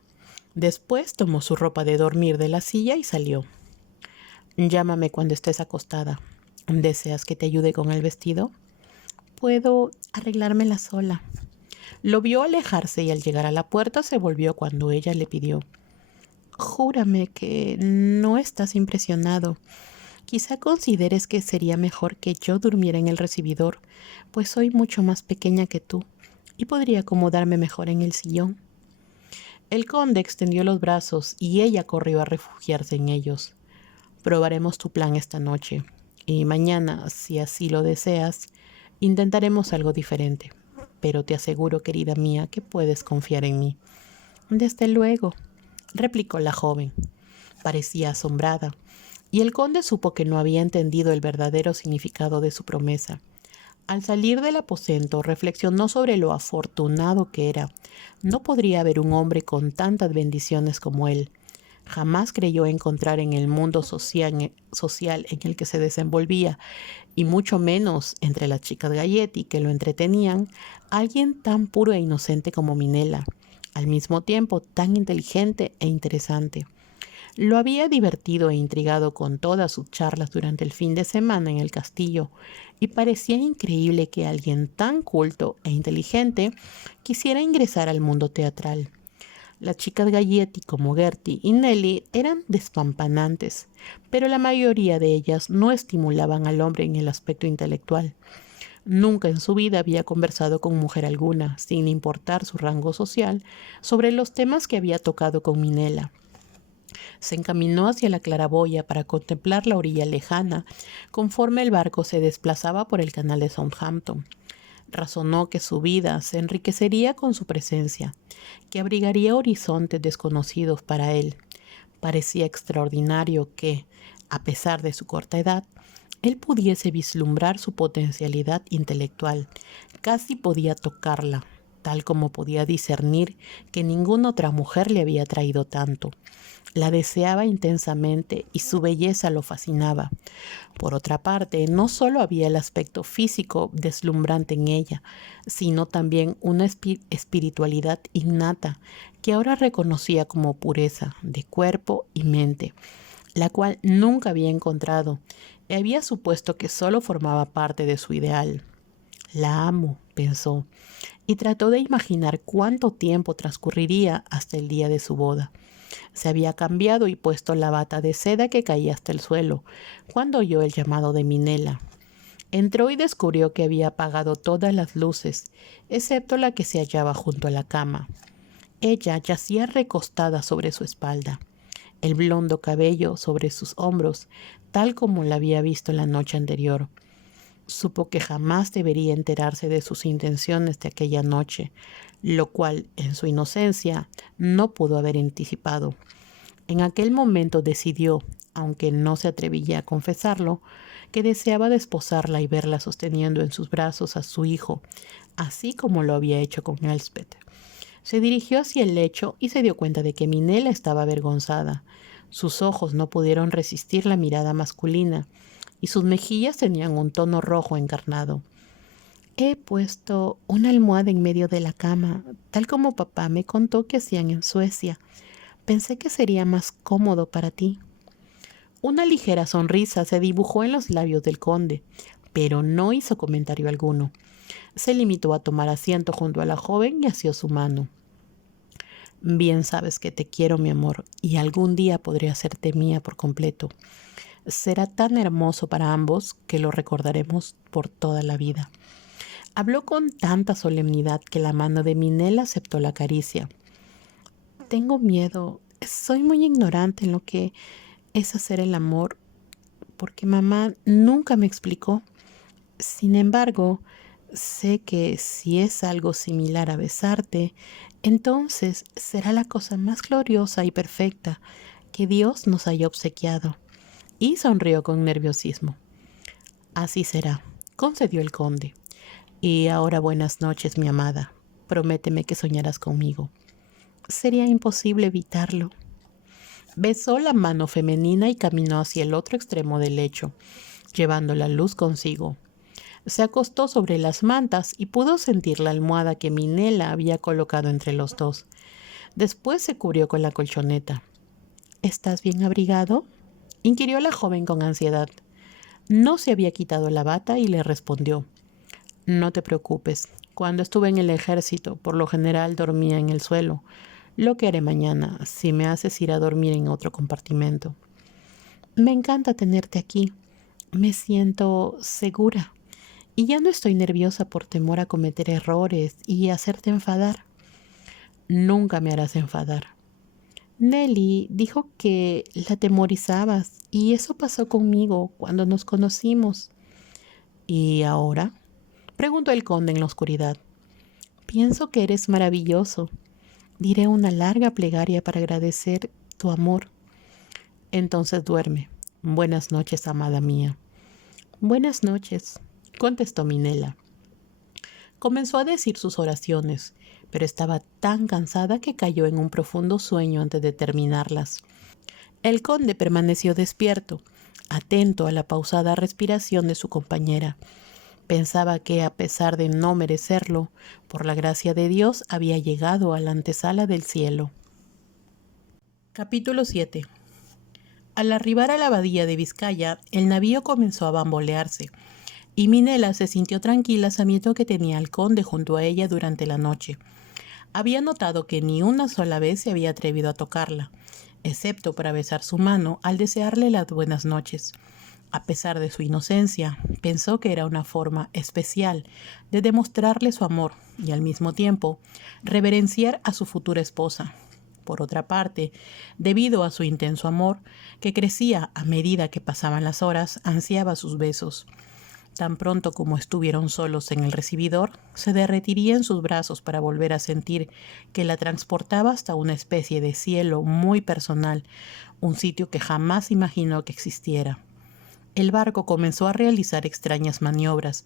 Después tomó su ropa de dormir de la silla y salió. Llámame cuando estés acostada. ¿Deseas que te ayude con el vestido? Puedo arreglármela sola. Lo vio alejarse y al llegar a la puerta se volvió cuando ella le pidió: Júrame que no estás impresionado. Quizá consideres que sería mejor que yo durmiera en el recibidor, pues soy mucho más pequeña que tú y podría acomodarme mejor en el sillón. El conde extendió los brazos y ella corrió a refugiarse en ellos. Probaremos tu plan esta noche y mañana, si así lo deseas, intentaremos algo diferente. Pero te aseguro, querida mía, que puedes confiar en mí. Desde luego, replicó la joven. Parecía asombrada, y el conde supo que no había entendido el verdadero significado de su promesa. Al salir del aposento, reflexionó sobre lo afortunado que era. No podría haber un hombre con tantas bendiciones como él. Jamás creyó encontrar en el mundo social en el que se desenvolvía, y mucho menos entre las chicas Galletti que lo entretenían, alguien tan puro e inocente como Minela, al mismo tiempo tan inteligente e interesante. Lo había divertido e intrigado con todas sus charlas durante el fin de semana en el castillo, y parecía increíble que alguien tan culto e inteligente quisiera ingresar al mundo teatral. Las chicas Galletti como Gertie y Nelly eran despampanantes, pero la mayoría de ellas no estimulaban al hombre en el aspecto intelectual. Nunca en su vida había conversado con mujer alguna, sin importar su rango social, sobre los temas que había tocado con Minella. Se encaminó hacia la claraboya para contemplar la orilla lejana, conforme el barco se desplazaba por el canal de Southampton. Razonó que su vida se enriquecería con su presencia, que abrigaría horizontes desconocidos para él. Parecía extraordinario que, a pesar de su corta edad, él pudiese vislumbrar su potencialidad intelectual. Casi podía tocarla, tal como podía discernir que ninguna otra mujer le había atraído tanto. La deseaba intensamente y su belleza lo fascinaba. Por otra parte, no solo había el aspecto físico deslumbrante en ella, sino también una espiritualidad innata que ahora reconocía como pureza de cuerpo y mente, la cual nunca había encontrado y había supuesto que solo formaba parte de su ideal. La amo, pensó, y trató de imaginar cuánto tiempo transcurriría hasta el día de su boda. Se había cambiado y puesto la bata de seda que caía hasta el suelo, cuando oyó el llamado de Minella. Entró y descubrió que había apagado todas las luces, excepto la que se hallaba junto a la cama. Ella yacía recostada sobre su espalda, el blondo cabello sobre sus hombros, tal como la había visto la noche anterior. Supo que jamás debería enterarse de sus intenciones de aquella noche, lo cual, en su inocencia, no pudo haber anticipado. En aquel momento decidió, aunque no se atrevía a confesarlo, que deseaba desposarla y verla sosteniendo en sus brazos a su hijo, así como lo había hecho con Elspeth. Se dirigió hacia el lecho y se dio cuenta de que Minella estaba avergonzada. Sus ojos no pudieron resistir la mirada masculina y sus mejillas tenían un tono rojo encarnado. He puesto una almohada en medio de la cama, tal como papá me contó que hacían en Suecia. Pensé que sería más cómodo para ti. Una ligera sonrisa se dibujó en los labios del conde, pero no hizo comentario alguno. Se limitó a tomar asiento junto a la joven y asió su mano. Bien sabes que te quiero, mi amor, y algún día podré hacerte mía por completo. Será tan hermoso para ambos que lo recordaremos por toda la vida. Habló con tanta solemnidad que la mano de Minella aceptó la caricia. Tengo miedo. Soy muy ignorante en lo que es hacer el amor, porque mamá nunca me explicó. Sin embargo, sé que si es algo similar a besarte, entonces será la cosa más gloriosa y perfecta que Dios nos haya obsequiado. Y sonrió con nerviosismo. Así será, concedió el conde. Y ahora buenas noches, mi amada. Prométeme que soñarás conmigo. Sería imposible evitarlo. Besó la mano femenina y caminó hacia el otro extremo del lecho, llevando la luz consigo. Se acostó sobre las mantas y pudo sentir la almohada que Minella había colocado entre los dos. Después se cubrió con la colchoneta. ¿Estás bien abrigado?, inquirió la joven con ansiedad. No se había quitado la bata y le respondió. No te preocupes. Cuando estuve en el ejército, por lo general dormía en el suelo. Lo que haré mañana, si me haces ir a dormir en otro compartimento. Me encanta tenerte aquí. Me siento segura. Y ya no estoy nerviosa por temor a cometer errores y hacerte enfadar. Nunca me harás enfadar. Nelly dijo que la temorizabas y eso pasó conmigo cuando nos conocimos. ¿Y ahora?, preguntó el conde en la oscuridad. Pienso que eres maravilloso. Diré una larga plegaria para agradecer tu amor. Entonces duerme. Buenas noches, amada mía. Buenas noches, contestó Minella. Comenzó a decir sus oraciones, pero estaba tan cansada que cayó en un profundo sueño antes de terminarlas. El conde permaneció despierto, atento a la pausada respiración de su compañera. Pensaba que, a pesar de no merecerlo, por la gracia de Dios había llegado a la antesala del cielo. Capítulo 7. Al arribar a la abadía de Vizcaya, el navío comenzó a bambolearse, y Minella se sintió tranquila sabiendo que tenía al conde junto a ella durante la noche. Había notado que ni una sola vez se había atrevido a tocarla, excepto para besar su mano al desearle las buenas noches. A pesar de su inocencia, pensó que era una forma especial de demostrarle su amor y al mismo tiempo reverenciar a su futura esposa. Por otra parte, debido a su intenso amor, que crecía a medida que pasaban las horas, ansiaba sus besos. Tan pronto como estuvieron solos en el recibidor, se derretiría en sus brazos para volver a sentir que la transportaba hasta una especie de cielo muy personal, un sitio que jamás imaginó que existiera. El barco comenzó a realizar extrañas maniobras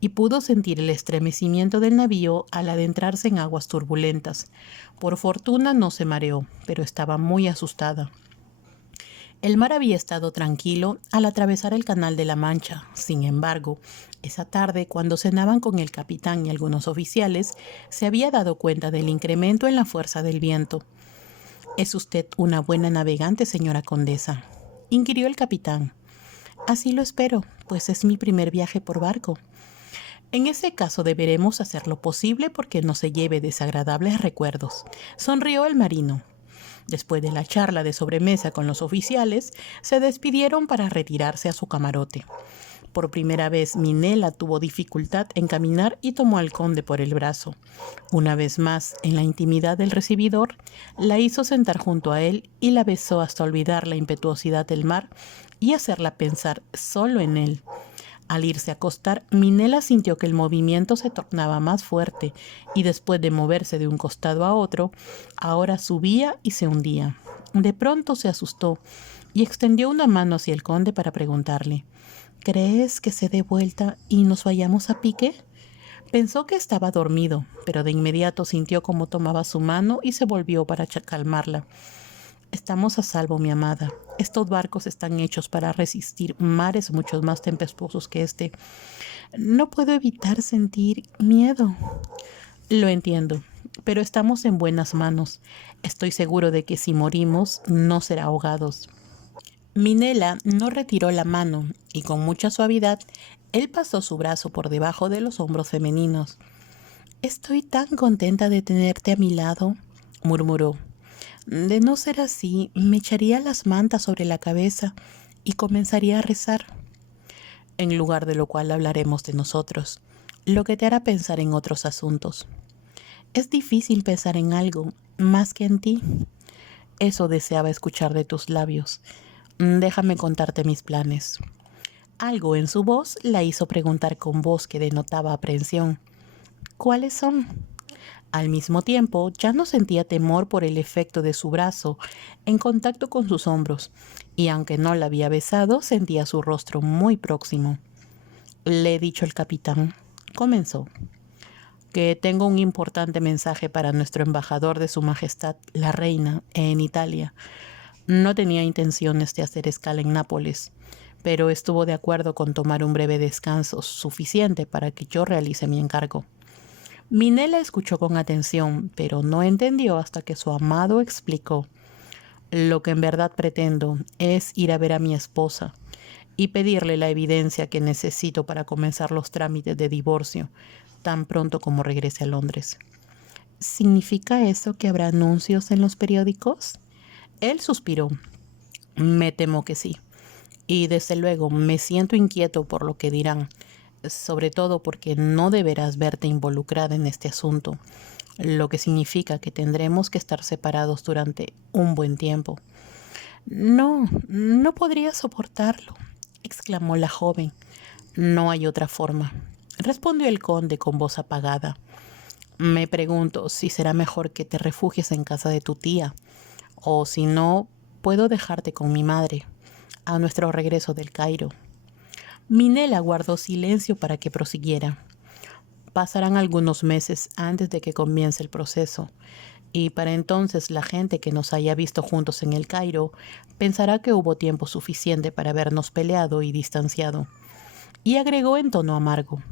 y pudo sentir el estremecimiento del navío al adentrarse en aguas turbulentas. Por fortuna no se mareó, pero estaba muy asustada. El mar había estado tranquilo al atravesar el Canal de la Mancha. Sin embargo, esa tarde, cuando cenaban con el capitán y algunos oficiales, se había dado cuenta del incremento en la fuerza del viento. «¿Es usted una buena navegante, señora condesa?», inquirió el capitán. «Así lo espero, pues es mi primer viaje por barco». «En ese caso deberemos hacer lo posible porque no se lleve desagradables recuerdos», sonrió el marino. Después de la charla de sobremesa con los oficiales, se despidieron para retirarse a su camarote. Por primera vez, Minella tuvo dificultad en caminar y tomó al conde por el brazo. Una vez más, en la intimidad del recibidor, la hizo sentar junto a él y la besó hasta olvidar la impetuosidad del mar y hacerla pensar solo en él. Al irse a acostar, Minella sintió que el movimiento se tornaba más fuerte y después de moverse de un costado a otro, ahora subía y se hundía. De pronto se asustó y extendió una mano hacia el conde para preguntarle: «¿Crees que se dé vuelta y nos vayamos a pique?». Pensó que estaba dormido, pero de inmediato sintió cómo tomaba su mano y se volvió para calmarla. «Estamos a salvo, mi amada. Estos barcos están hechos para resistir mares mucho más tempestuosos que este. No puedo evitar sentir miedo». «Lo entiendo, pero estamos en buenas manos. Estoy seguro de que si morimos, no será ahogados». Minella no retiró la mano y con mucha suavidad él pasó su brazo por debajo de los hombros femeninos. «Estoy tan contenta de tenerte a mi lado», murmuró. «De no ser así, me echaría las mantas sobre la cabeza y comenzaría a rezar». «En lugar de lo cual hablaremos de nosotros, lo que te hará pensar en otros asuntos». «Es difícil pensar en algo más que en ti». «Eso deseaba escuchar de tus labios. Déjame contarte mis planes». Algo en su voz la hizo preguntar con voz que denotaba aprensión: «¿Cuáles son?». Al mismo tiempo, ya no sentía temor por el efecto de su brazo en contacto con sus hombros, y aunque no la había besado, sentía su rostro muy próximo. «Le he dicho al capitán», comenzó, «que tengo un importante mensaje para nuestro embajador de Su Majestad, la Reina, en Italia. No tenía intenciones de hacer escala en Nápoles, pero estuvo de acuerdo con tomar un breve descanso suficiente para que yo realice mi encargo». Minella escuchó con atención, pero no entendió hasta que su amado explicó: «Lo que en verdad pretendo es ir a ver a mi esposa y pedirle la evidencia que necesito para comenzar los trámites de divorcio tan pronto como regrese a Londres». «¿Significa eso que habrá anuncios en los periódicos?». Él suspiró. «Me temo que sí. Y desde luego me siento inquieto por lo que dirán, sobre todo porque no deberás verte involucrada en este asunto, lo que significa que tendremos que estar separados durante un buen tiempo». «No, no podría soportarlo», exclamó la joven. «No hay otra forma», respondió el conde con voz apagada. «Me pregunto si será mejor que te refugies en casa de tu tía, o si no, puedo dejarte con mi madre a nuestro regreso del Cairo». Minella guardó silencio para que prosiguiera. «Pasarán algunos meses antes de que comience el proceso, y para entonces la gente que nos haya visto juntos en el Cairo pensará que hubo tiempo suficiente para habernos peleado y distanciado». Y agregó en tono amargo: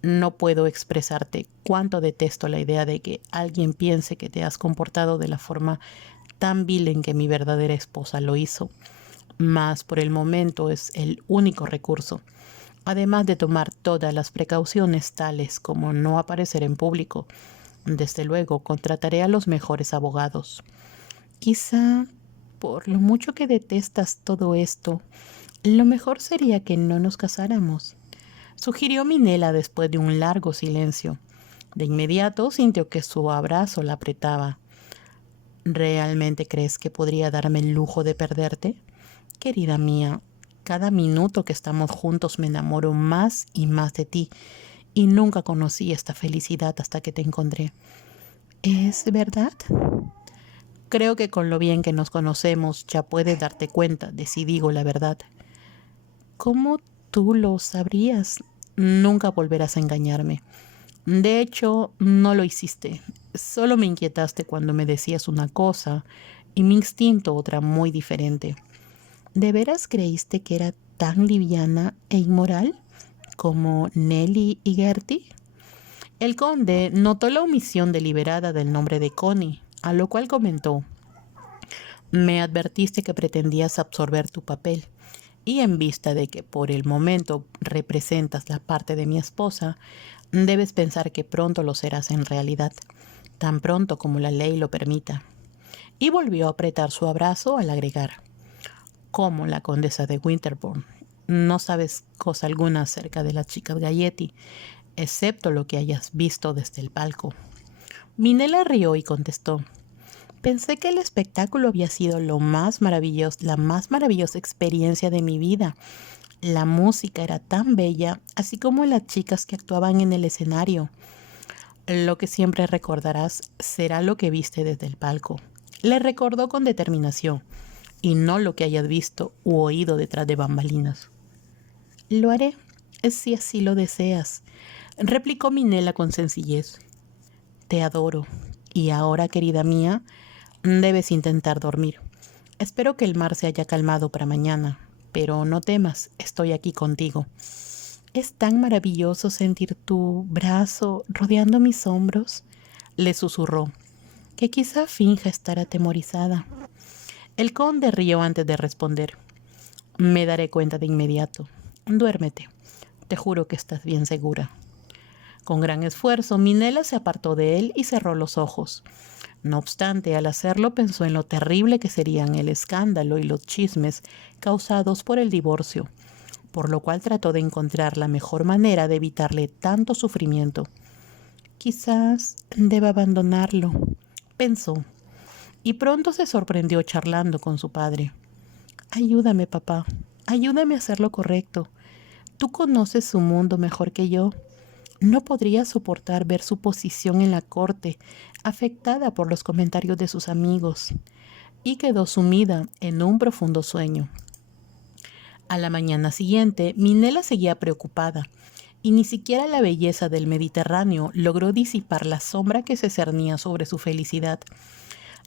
«No puedo expresarte cuánto detesto la idea de que alguien piense que te has comportado de la forma tan vil en que mi verdadera esposa lo hizo, mas por el momento es el único recurso, además de tomar todas las precauciones tales como no aparecer en público, Desde luego, contrataré a los mejores abogados. Quizá, por lo mucho que detestas todo esto, lo mejor sería que no nos casáramos, sugirió Minela después de un largo silencio. De inmediato sintió que su abrazo la apretaba. ¿Realmente crees que podría darme el lujo de perderte? Querida mía, cada minuto que estamos juntos me enamoro más y más de ti, y nunca conocí esta felicidad hasta que te encontré. ¿Es verdad? Creo que con lo bien que nos conocemos ya puedes darte cuenta de si digo la verdad. ¿Cómo tú lo sabrías? Nunca volverás a engañarme. De hecho, no lo hiciste. Solo me inquietaste cuando me decías una cosa y mi instinto otra muy diferente. ¿De veras creíste que era tan liviana e inmoral como Nelly y Gertie? El conde notó la omisión deliberada del nombre de Connie, a lo cual comentó: me advertiste que pretendías absorber tu papel, y en vista de que por el momento representas la parte de mi esposa, debes pensar que pronto lo serás en realidad, tan pronto como la ley lo permita. Y volvió a apretar su abrazo al agregar: como la condesa de Winterbourne, no sabes cosa alguna acerca de las chicas Galletti, excepto lo que hayas visto desde el palco. Minella rió y contestó: pensé que el espectáculo había sido la más maravillosa experiencia de mi vida. La música era tan bella, así como las chicas que actuaban en el escenario. Lo que siempre recordarás será lo que viste desde el palco. Le recordó con determinación, y no lo que hayas visto u oído detrás de bambalinas. Lo haré, si así lo deseas, replicó Minella con sencillez. Te adoro, y ahora, querida mía, debes intentar dormir. Espero que el mar se haya calmado para mañana, pero no temas, estoy aquí contigo. Es tan maravilloso sentir tu brazo rodeando mis hombros, le susurró, que quizá finja estar atemorizada. El conde rió antes de responder. Me daré cuenta de inmediato. Duérmete. Te juro que estás bien segura. Con gran esfuerzo, Minella se apartó de él y cerró los ojos. No obstante, al hacerlo pensó en lo terrible que serían el escándalo y los chismes causados por el divorcio, por lo cual trató de encontrar la mejor manera de evitarle tanto sufrimiento. Quizás deba abandonarlo, pensó, y pronto se sorprendió charlando con su padre. Ayúdame, papá, ayúdame a hacer lo correcto. Tú conoces su mundo mejor que yo. No podría soportar ver su posición en la corte, afectada por los comentarios de sus amigos, y quedó sumida en un profundo sueño. A la mañana siguiente, Minella seguía preocupada, y ni siquiera la belleza del Mediterráneo logró disipar la sombra que se cernía sobre su felicidad.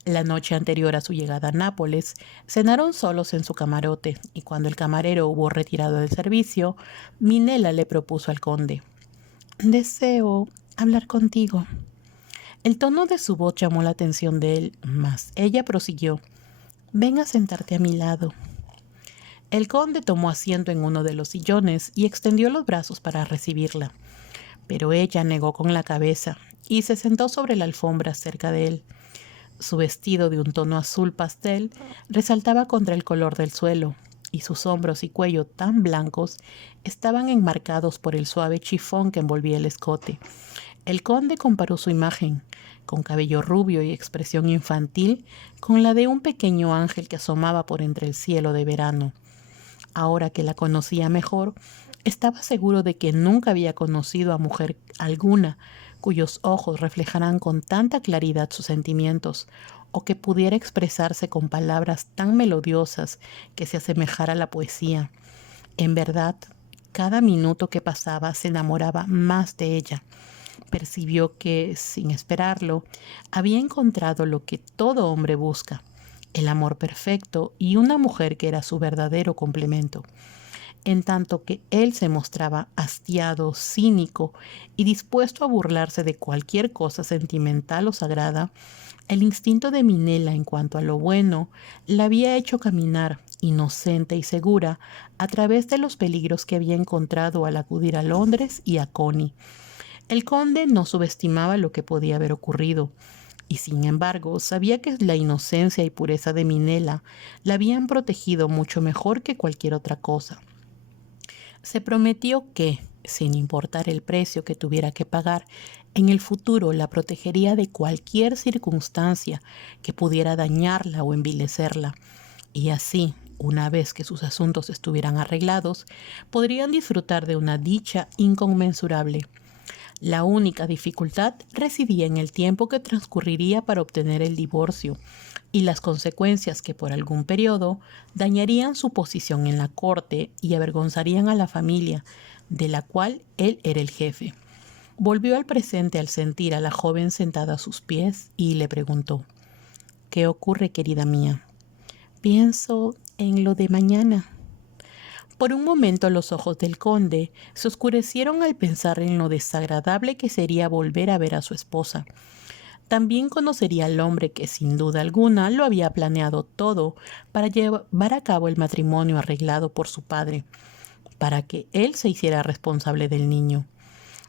La noche anterior a su llegada a Nápoles, cenaron solos en su camarote, y cuando el camarero hubo retirado del servicio, Minella le propuso al conde: deseo hablar contigo. El tono de su voz llamó la atención de él, mas ella prosiguió: ven a sentarte a mi lado. El conde tomó asiento en uno de los sillones y extendió los brazos para recibirla, pero ella negó con la cabeza y se sentó sobre la alfombra cerca de él. Su vestido de un tono azul pastel resaltaba contra el color del suelo, y sus hombros y cuello tan blancos estaban enmarcados por el suave chifón que envolvía el escote. El conde comparó su imagen, con cabello rubio y expresión infantil, con la de un pequeño ángel que asomaba por entre el cielo de verano. Ahora que la conocía mejor, estaba seguro de que nunca había conocido a mujer alguna cuyos ojos reflejaran con tanta claridad sus sentimientos, o que pudiera expresarse con palabras tan melodiosas que se asemejara a la poesía. En verdad, cada minuto que pasaba se enamoraba más de ella. Percibió que, sin esperarlo, había encontrado lo que todo hombre busca: el amor perfecto y una mujer que era su verdadero complemento. En tanto que él se mostraba hastiado, cínico y dispuesto a burlarse de cualquier cosa sentimental o sagrada, el instinto de Minella en cuanto a lo bueno la había hecho caminar, inocente y segura, a través de los peligros que había encontrado al acudir a Londres y a Connie. El conde no subestimaba lo que podía haber ocurrido, y sin embargo sabía que la inocencia y pureza de Minela la habían protegido mucho mejor que cualquier otra cosa. Se prometió que, sin importar el precio que tuviera que pagar, en el futuro la protegería de cualquier circunstancia que pudiera dañarla o envilecerla, y así, una vez que sus asuntos estuvieran arreglados, podrían disfrutar de una dicha inconmensurable. La única dificultad residía en el tiempo que transcurriría para obtener el divorcio y las consecuencias que por algún periodo dañarían su posición en la corte y avergonzarían a la familia, de la cual él era el jefe. Volvió al presente al sentir a la joven sentada a sus pies y le preguntó: «¿Qué ocurre, querida mía?» «Pienso en lo de mañana». Por un momento los ojos del conde se oscurecieron al pensar en lo desagradable que sería volver a ver a su esposa. También conocería al hombre que sin duda alguna lo había planeado todo para llevar a cabo el matrimonio arreglado por su padre, para que él se hiciera responsable del niño.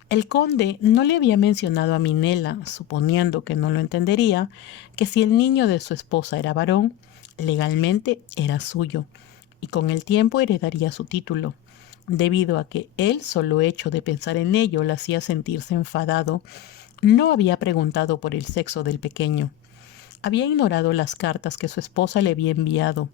El conde no le había mencionado a Minela, suponiendo que no lo entendería, que si el niño de su esposa era varón, legalmente era suyo, y con el tiempo heredaría su título, debido a que el solo hecho de pensar en ello le hacía sentirse enfadado. No había preguntado por el sexo del pequeño. Había ignorado las cartas que su esposa le había enviado,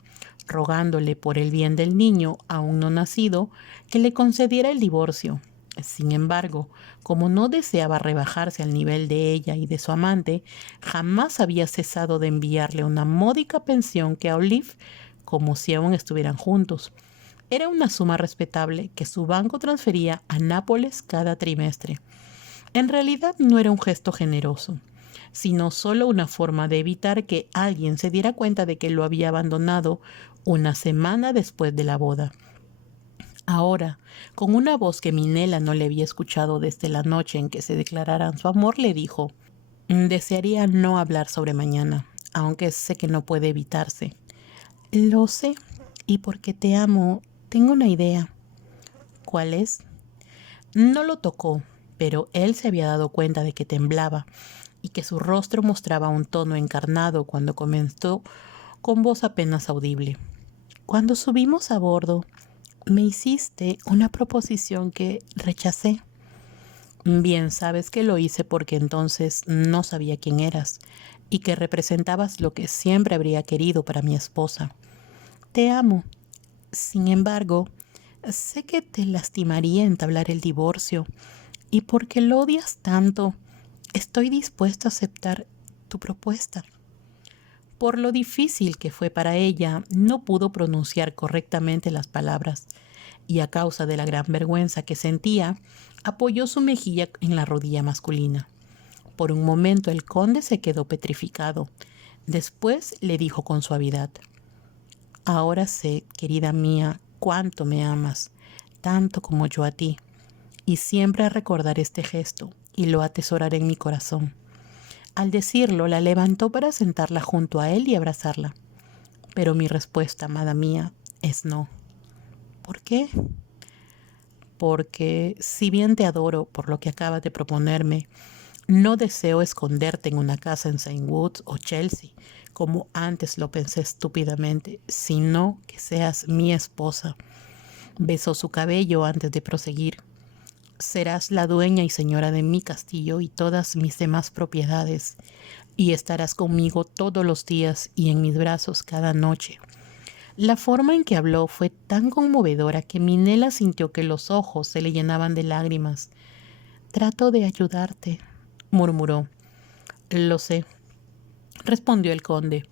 rogándole por el bien del niño aún no nacido que le concediera el divorcio. Sin embargo, como no deseaba rebajarse al nivel de ella y de su amante, jamás había cesado de enviarle una módica pensión que a Olive, como si aún estuvieran juntos. Era una suma respetable que su banco transfería a Nápoles cada trimestre. En realidad no era un gesto generoso, sino solo una forma de evitar que alguien se diera cuenta de que lo había abandonado una semana después de la boda. Ahora, con una voz que Minela no le había escuchado desde la noche en que se declararan su amor, le dijo: «Desearía no hablar sobre mañana, aunque sé que no puede evitarse». «Lo sé, y porque te amo, tengo una idea». «¿Cuál es?» No lo tocó, pero él se había dado cuenta de que temblaba y que su rostro mostraba un tono encarnado cuando comenzó con voz apenas audible. «Cuando subimos a bordo, me hiciste una proposición que rechacé». «Bien sabes que lo hice porque entonces no sabía quién eras y que representabas lo que siempre habría querido para mi esposa. Te amo. Sin embargo, sé que te lastimaría entablar el divorcio y porque lo odias tanto, estoy dispuesto a aceptar tu propuesta». Por lo difícil que fue para ella, no pudo pronunciar correctamente las palabras, y a causa de la gran vergüenza que sentía, apoyó su mejilla en la rodilla masculina. Por un momento el conde se quedó petrificado. Después le dijo con suavidad: «Ahora sé, querida mía, cuánto me amas, tanto como yo a ti, y siempre recordaré este gesto y lo atesoraré en mi corazón». Al decirlo, la levantó para sentarla junto a él y abrazarla. «Pero mi respuesta, amada mía, es no». «¿Por qué?» «Porque, si bien te adoro por lo que acabas de proponerme, no deseo esconderte en una casa en St. Woods o Chelsea, como antes lo pensé estúpidamente, sino que seas mi esposa». Besó su cabello antes de proseguir. «Serás la dueña y señora de mi castillo y todas mis demás propiedades, y estarás conmigo todos los días y en mis brazos cada noche». La forma en que habló fue tan conmovedora que Minela sintió que los ojos se le llenaban de lágrimas. «Trato de ayudarte», murmuró. «Lo sé», respondió el conde,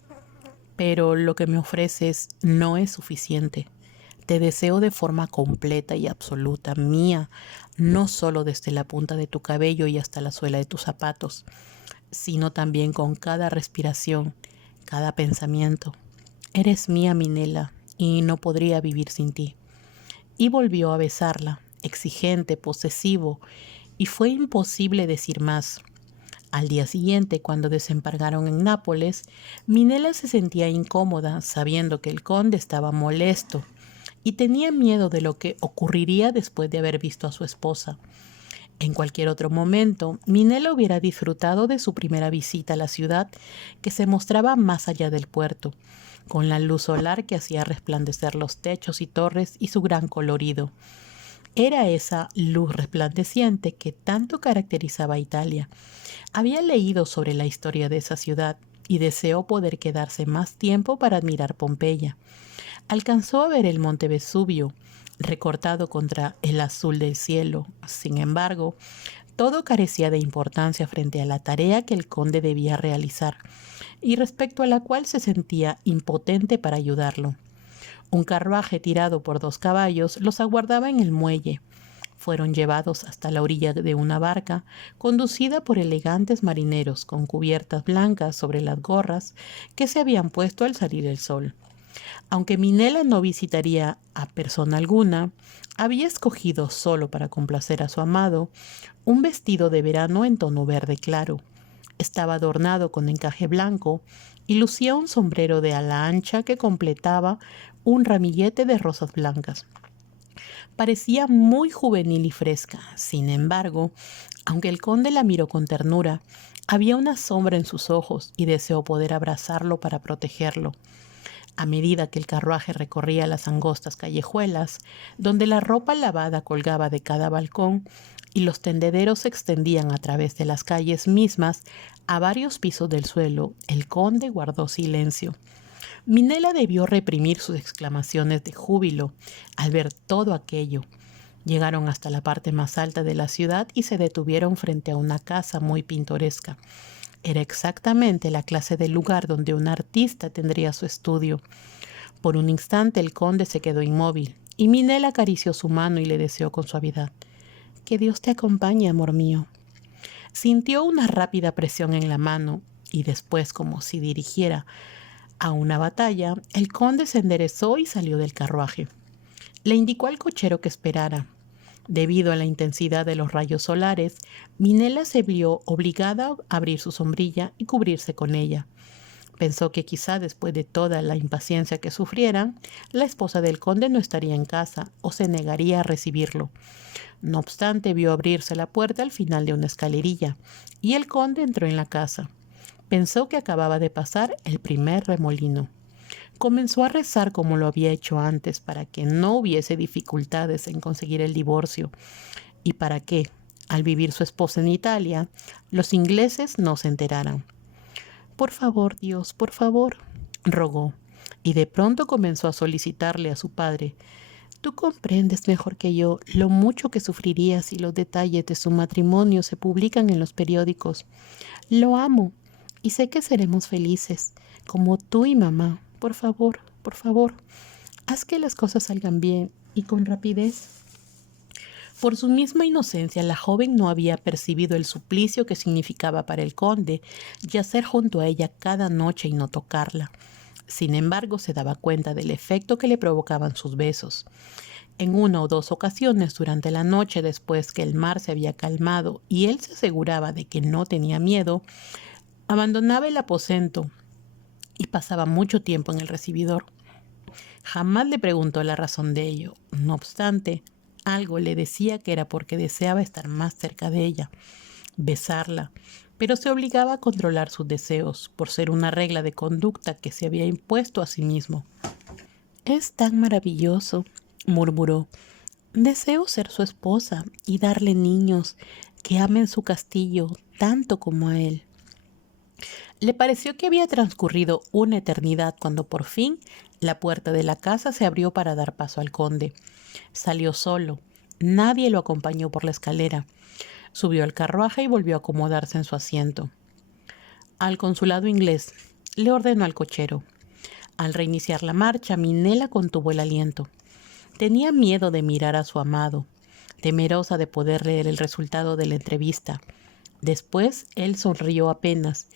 «pero lo que me ofreces no es suficiente. Te deseo de forma completa y absoluta, mía, no solo desde la punta de tu cabello y hasta la suela de tus zapatos, sino también con cada respiración, cada pensamiento. Eres mía, Minela, y no podría vivir sin ti». Y volvió a besarla, exigente, posesivo, y fue imposible decir más. Al día siguiente, cuando desembarcaron en Nápoles, Minela se sentía incómoda, sabiendo que el conde estaba molesto y tenía miedo de lo que ocurriría después de haber visto a su esposa. En cualquier otro momento, Minela hubiera disfrutado de su primera visita a la ciudad, que se mostraba más allá del puerto, con la luz solar que hacía resplandecer los techos y torres y su gran colorido. Era esa luz resplandeciente que tanto caracterizaba a Italia. Había leído sobre la historia de esa ciudad y deseó poder quedarse más tiempo para admirar Pompeya. Alcanzó a ver el monte Vesubio, recortado contra el azul del cielo. Sin embargo, todo carecía de importancia frente a la tarea que el conde debía realizar, y respecto a la cual se sentía impotente para ayudarlo. Un carruaje tirado por 2 caballos los aguardaba en el muelle. Fueron llevados hasta la orilla de una barca, conducida por elegantes marineros con cubiertas blancas sobre las gorras que se habían puesto al salir el sol. Aunque Minela no visitaría a persona alguna, había escogido, solo para complacer a su amado, un vestido de verano en tono verde claro. Estaba adornado con encaje blanco y lucía un sombrero de ala ancha que completaba un ramillete de rosas blancas. Parecía muy juvenil y fresca. Sin embargo, aunque el conde la miró con ternura, había una sombra en sus ojos y deseó poder abrazarlo para protegerlo. A medida que el carruaje recorría las angostas callejuelas, donde la ropa lavada colgaba de cada balcón y los tendederos se extendían a través de las calles mismas a varios pisos del suelo, el conde guardó silencio. Minela debió reprimir sus exclamaciones de júbilo al ver todo aquello. Llegaron hasta la parte más alta de la ciudad y se detuvieron frente a una casa muy pintoresca. Era exactamente la clase de lugar donde un artista tendría su estudio. Por un instante el conde se quedó inmóvil y Minela acarició su mano y le deseó con suavidad: «Que Dios te acompañe, amor mío». Sintió una rápida presión en la mano y después, como si dirigiera a una batalla, el conde se enderezó y salió del carruaje. Le indicó al cochero que esperara. Debido a la intensidad de los rayos solares, Minela se vio obligada a abrir su sombrilla y cubrirse con ella. Pensó que quizá después de toda la impaciencia que sufrieran, la esposa del conde no estaría en casa o se negaría a recibirlo. No obstante, vio abrirse la puerta al final de una escalerilla y el conde entró en la casa. Pensó que acababa de pasar el primer remolino. Comenzó a rezar como lo había hecho antes para que no hubiese dificultades en conseguir el divorcio y para que, al vivir su esposa en Italia, los ingleses no se enteraran. «Por favor, Dios, por favor», rogó, y de pronto comenzó a solicitarle a su padre: «Tú comprendes mejor que yo lo mucho que sufriría si los detalles de su matrimonio se publican en los periódicos. Lo amo y sé que seremos felices, como tú y mamá. Por favor, haz que las cosas salgan bien y con rapidez». Por su misma inocencia, la joven no había percibido el suplicio que significaba para el conde yacer junto a ella cada noche y no tocarla. Sin embargo, se daba cuenta del efecto que le provocaban sus besos. En 1 o 2 ocasiones durante la noche, después que el mar se había calmado y él se aseguraba de que no tenía miedo, abandonaba el aposento y pasaba mucho tiempo en el recibidor. Jamás le preguntó la razón de ello. No obstante, algo le decía que era porque deseaba estar más cerca de ella, besarla, pero se obligaba a controlar sus deseos por ser una regla de conducta que se había impuesto a sí mismo. «Es tan maravilloso», murmuró. «Deseo ser su esposa y darle niños que amen su castillo tanto como a él». Le pareció que había transcurrido una eternidad cuando por fin la puerta de la casa se abrió para dar paso al conde. Salió solo. Nadie lo acompañó por la escalera. Subió al carruaje y volvió a acomodarse en su asiento. «Al consulado inglés», le ordenó al cochero. Al reiniciar la marcha, Minela contuvo el aliento. Tenía miedo de mirar a su amado, temerosa de poder leer el resultado de la entrevista. Después él sonrió apenas,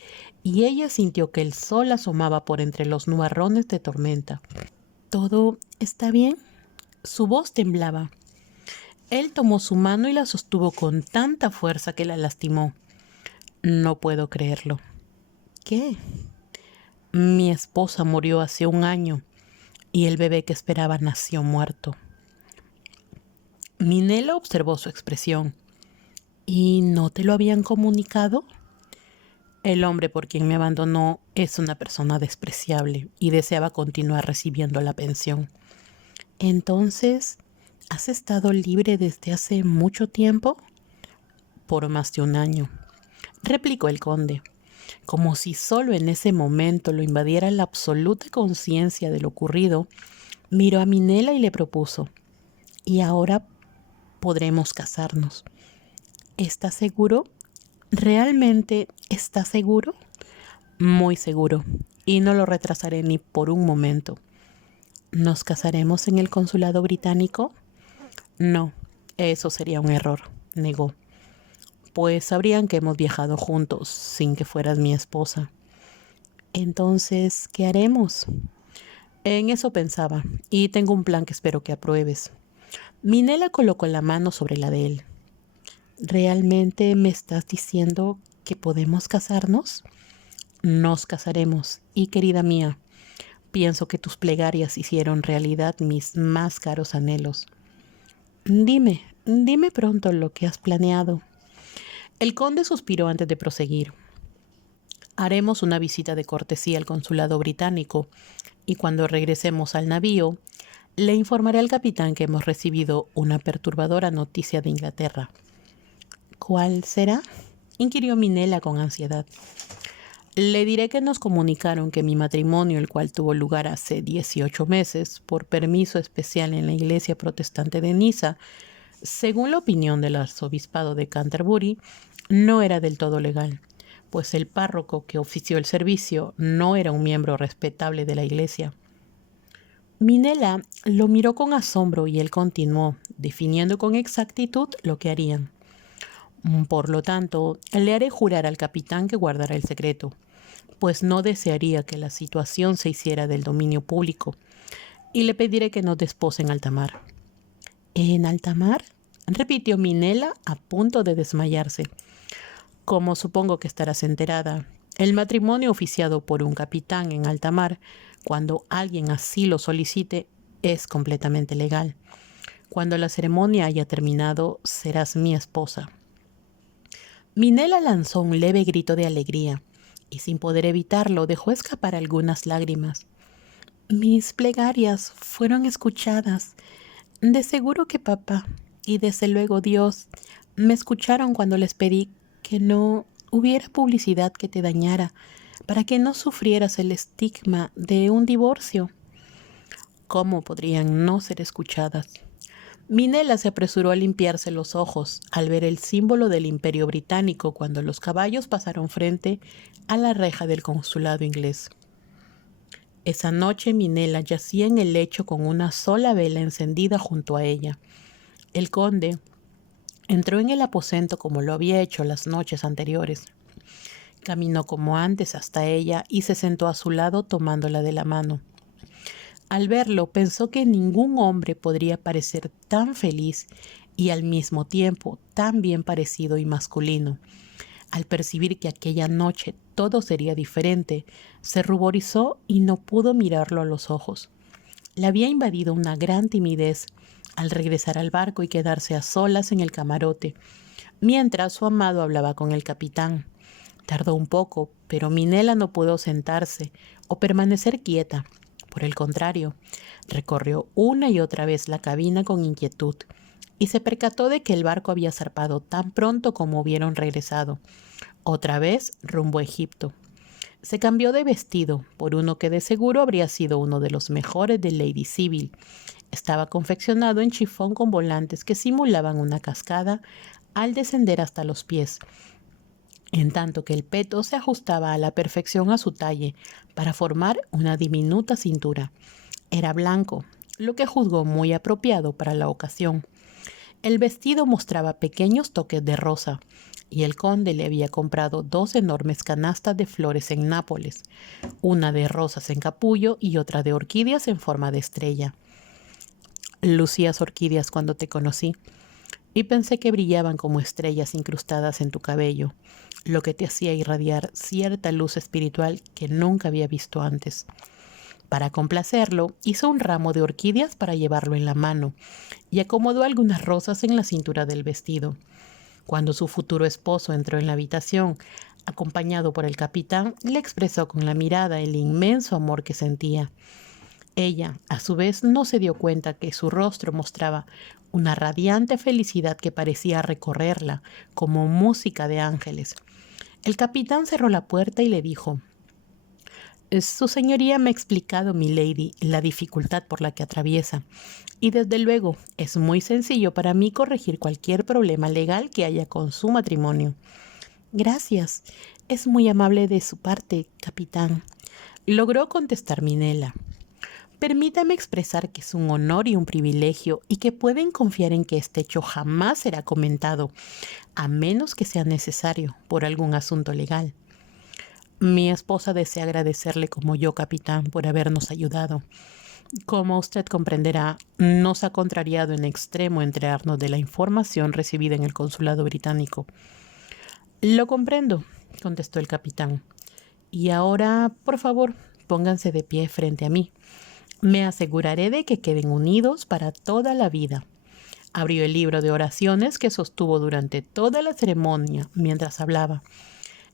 y ella sintió que el sol asomaba por entre los nubarrones de tormenta. «¿Todo está bien?». Su voz temblaba. Él tomó su mano y la sostuvo con tanta fuerza que la lastimó. «No puedo creerlo». «¿Qué?». «Mi esposa murió hace 1 año y el bebé que esperaba nació muerto». Minela observó su expresión. ¿Y no te lo habían comunicado? El hombre por quien me abandonó es una persona despreciable y deseaba continuar recibiendo la pensión. Entonces, ¿has estado libre desde hace mucho tiempo? Por más de un año, replicó el conde, como si solo en ese momento lo invadiera la absoluta conciencia de lo ocurrido. Miró a Minela y le propuso: y ahora podremos casarnos. ¿Estás seguro? ¿Realmente estás seguro? Muy seguro, y no lo retrasaré ni por un momento. ¿Nos casaremos en el consulado británico? No, eso sería un error, negó. Pues sabrían que hemos viajado juntos sin que fueras mi esposa. Entonces, ¿qué haremos? En eso pensaba, y tengo un plan que espero que apruebes. Minela colocó la mano sobre la de él. ¿Realmente me estás diciendo que podemos casarnos? Nos casaremos, y querida mía, pienso que tus plegarias hicieron realidad mis más caros anhelos. Dime pronto lo que has planeado. El conde suspiró antes de proseguir. Haremos una visita de cortesía al consulado británico y cuando regresemos al navío, le informaré al capitán que hemos recibido una perturbadora noticia de Inglaterra. ¿Cuál será? Inquirió Minela con ansiedad. Le diré que nos comunicaron que mi matrimonio, el cual tuvo lugar hace 18 meses, por permiso especial en la iglesia protestante de Niza, según la opinión del arzobispado de Canterbury, no era del todo legal, pues el párroco que ofició el servicio no era un miembro respetable de la iglesia. Minela lo miró con asombro y él continuó, definiendo con exactitud lo que harían. Por lo tanto, le haré jurar al capitán que guardará el secreto, pues no desearía que la situación se hiciera del dominio público, y le pediré que nos desposen en alta mar. ¿En alta mar?, repitió Minela a punto de desmayarse. Como supongo que estarás enterada, el matrimonio oficiado por un capitán en alta mar, cuando alguien así lo solicite, es completamente legal. Cuando la ceremonia haya terminado, serás mi esposa. Minela lanzó un leve grito de alegría y sin poder evitarlo dejó escapar algunas lágrimas. Mis plegarias fueron escuchadas. De seguro que papá y desde luego Dios me escucharon cuando les pedí que no hubiera publicidad que te dañara, para que no sufrieras el estigma de un divorcio. ¿Cómo podrían no ser escuchadas? Minela se apresuró a limpiarse los ojos al ver el símbolo del Imperio Británico cuando los caballos pasaron frente a la reja del consulado inglés. Esa noche Minela yacía en el lecho con una sola vela encendida junto a ella. El conde entró en el aposento como lo había hecho las noches anteriores. Caminó como antes hasta ella y se sentó a su lado tomándola de la mano. Al verlo, pensó que ningún hombre podría parecer tan feliz y al mismo tiempo tan bien parecido y masculino. Al percibir que aquella noche todo sería diferente, se ruborizó y no pudo mirarlo a los ojos. Le había invadido una gran timidez al regresar al barco y quedarse a solas en el camarote, mientras su amado hablaba con el capitán. Tardó un poco, pero Minela no pudo sentarse o permanecer quieta. Por el contrario, recorrió una y otra vez la cabina con inquietud y se percató de que el barco había zarpado tan pronto como hubieron regresado, otra vez rumbo a Egipto. Se cambió de vestido por uno que de seguro habría sido uno de los mejores de Lady Sybil. Estaba confeccionado en chifón con volantes que simulaban una cascada al descender hasta los pies, en tanto que el peto se ajustaba a la perfección a su talle para formar una diminuta cintura. Era blanco, lo que juzgó muy apropiado para la ocasión. El vestido mostraba pequeños toques de rosa, y el conde le había comprado 2 enormes canastas de flores en Nápoles, una de rosas en capullo y otra de orquídeas en forma de estrella. Lucías orquídeas cuando te conocí, y pensé que brillaban como estrellas incrustadas en tu cabello, lo que te hacía irradiar cierta luz espiritual que nunca había visto antes. Para complacerlo, hizo un ramo de orquídeas para llevarlo en la mano y acomodó algunas rosas en la cintura del vestido. Cuando su futuro esposo entró en la habitación, acompañado por el capitán, le expresó con la mirada el inmenso amor que sentía. Ella, a su vez, no se dio cuenta que su rostro mostraba una radiante felicidad que parecía recorrerla como música de ángeles. El capitán cerró la puerta y le dijo: Su señoría me ha explicado, milady, la dificultad por la que atraviesa, y desde luego es muy sencillo para mí corregir cualquier problema legal que haya con su matrimonio. Gracias. Es muy amable de su parte, capitán, logró contestar Minela. Permítame expresar que es un honor y un privilegio y que pueden confiar en que este hecho jamás será comentado, a menos que sea necesario por algún asunto legal. Mi esposa desea agradecerle como yo, capitán, por habernos ayudado. Como usted comprenderá, nos ha contrariado en extremo enterarnos de la información recibida en el consulado británico. Lo comprendo, contestó el capitán. Y ahora, por favor, pónganse de pie frente a mí. Me aseguraré de que queden unidos para toda la vida. Abrió el libro de oraciones que sostuvo durante toda la ceremonia mientras hablaba.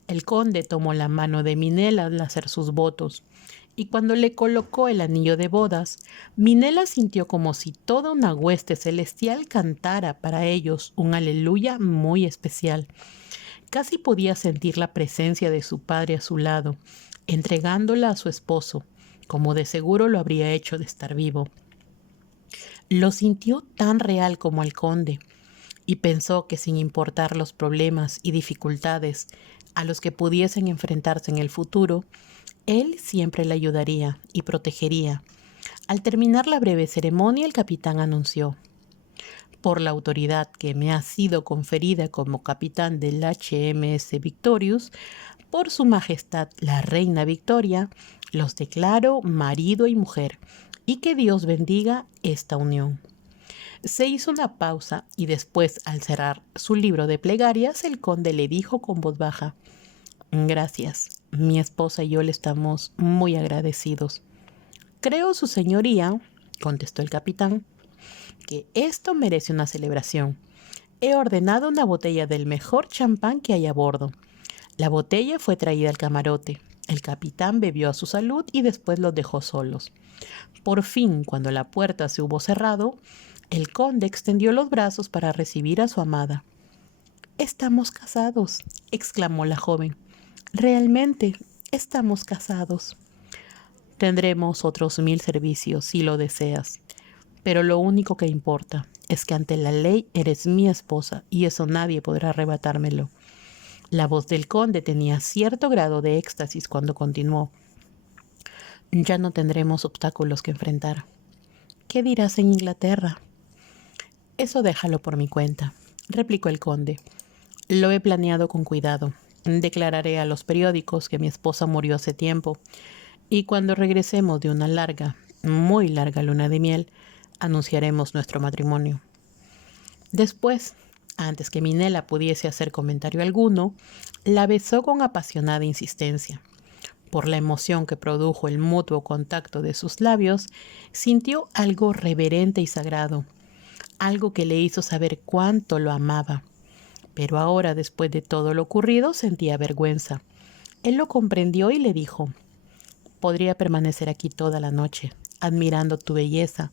El conde tomó la mano de Minela al hacer sus votos, y cuando le colocó el anillo de bodas, Minela sintió como si toda una hueste celestial cantara para ellos un aleluya muy especial. Casi podía sentir la presencia de su padre a su lado, entregándola a su esposo, como de seguro lo habría hecho de estar vivo. Lo sintió tan real como el conde, y pensó que sin importar los problemas y dificultades a los que pudiesen enfrentarse en el futuro, él siempre le ayudaría y protegería. Al terminar la breve ceremonia, el capitán anunció: por la autoridad que me ha sido conferida como capitán del HMS Victorious, por su majestad la reina Victoria, los declaro marido y mujer, y que Dios bendiga esta unión. Se hizo una pausa y después, al cerrar su libro de plegarias, el conde le dijo con voz baja: Gracias, mi esposa y yo le estamos muy agradecidos. Creo, su señoría, contestó el capitán, que esto merece una celebración. He ordenado una botella del mejor champán que hay a bordo. La botella fue traída al camarote. El capitán bebió a su salud y después los dejó solos. Por fin, cuando la puerta se hubo cerrado, el conde extendió los brazos para recibir a su amada. «Estamos casados», exclamó la joven. «Realmente, estamos casados». «Tendremos otros 1000 servicios si lo deseas, pero lo único que importa es que ante la ley eres mi esposa y eso nadie podrá arrebatármelo». La voz del conde tenía cierto grado de éxtasis cuando continuó: «Ya no tendremos obstáculos que enfrentar». «¿Qué dirás en Inglaterra?» «Eso déjalo por mi cuenta», replicó el conde. «Lo he planeado con cuidado. Declararé a los periódicos que mi esposa murió hace tiempo, y cuando regresemos de una larga, muy larga luna de miel, anunciaremos nuestro matrimonio». Después, antes que Minela pudiese hacer comentario alguno, la besó con apasionada insistencia. Por la emoción que produjo el mutuo contacto de sus labios, sintió algo reverente y sagrado, algo que le hizo saber cuánto lo amaba. Pero ahora, después de todo lo ocurrido, sentía vergüenza. Él lo comprendió y le dijo: «Podría permanecer aquí toda la noche, admirando tu belleza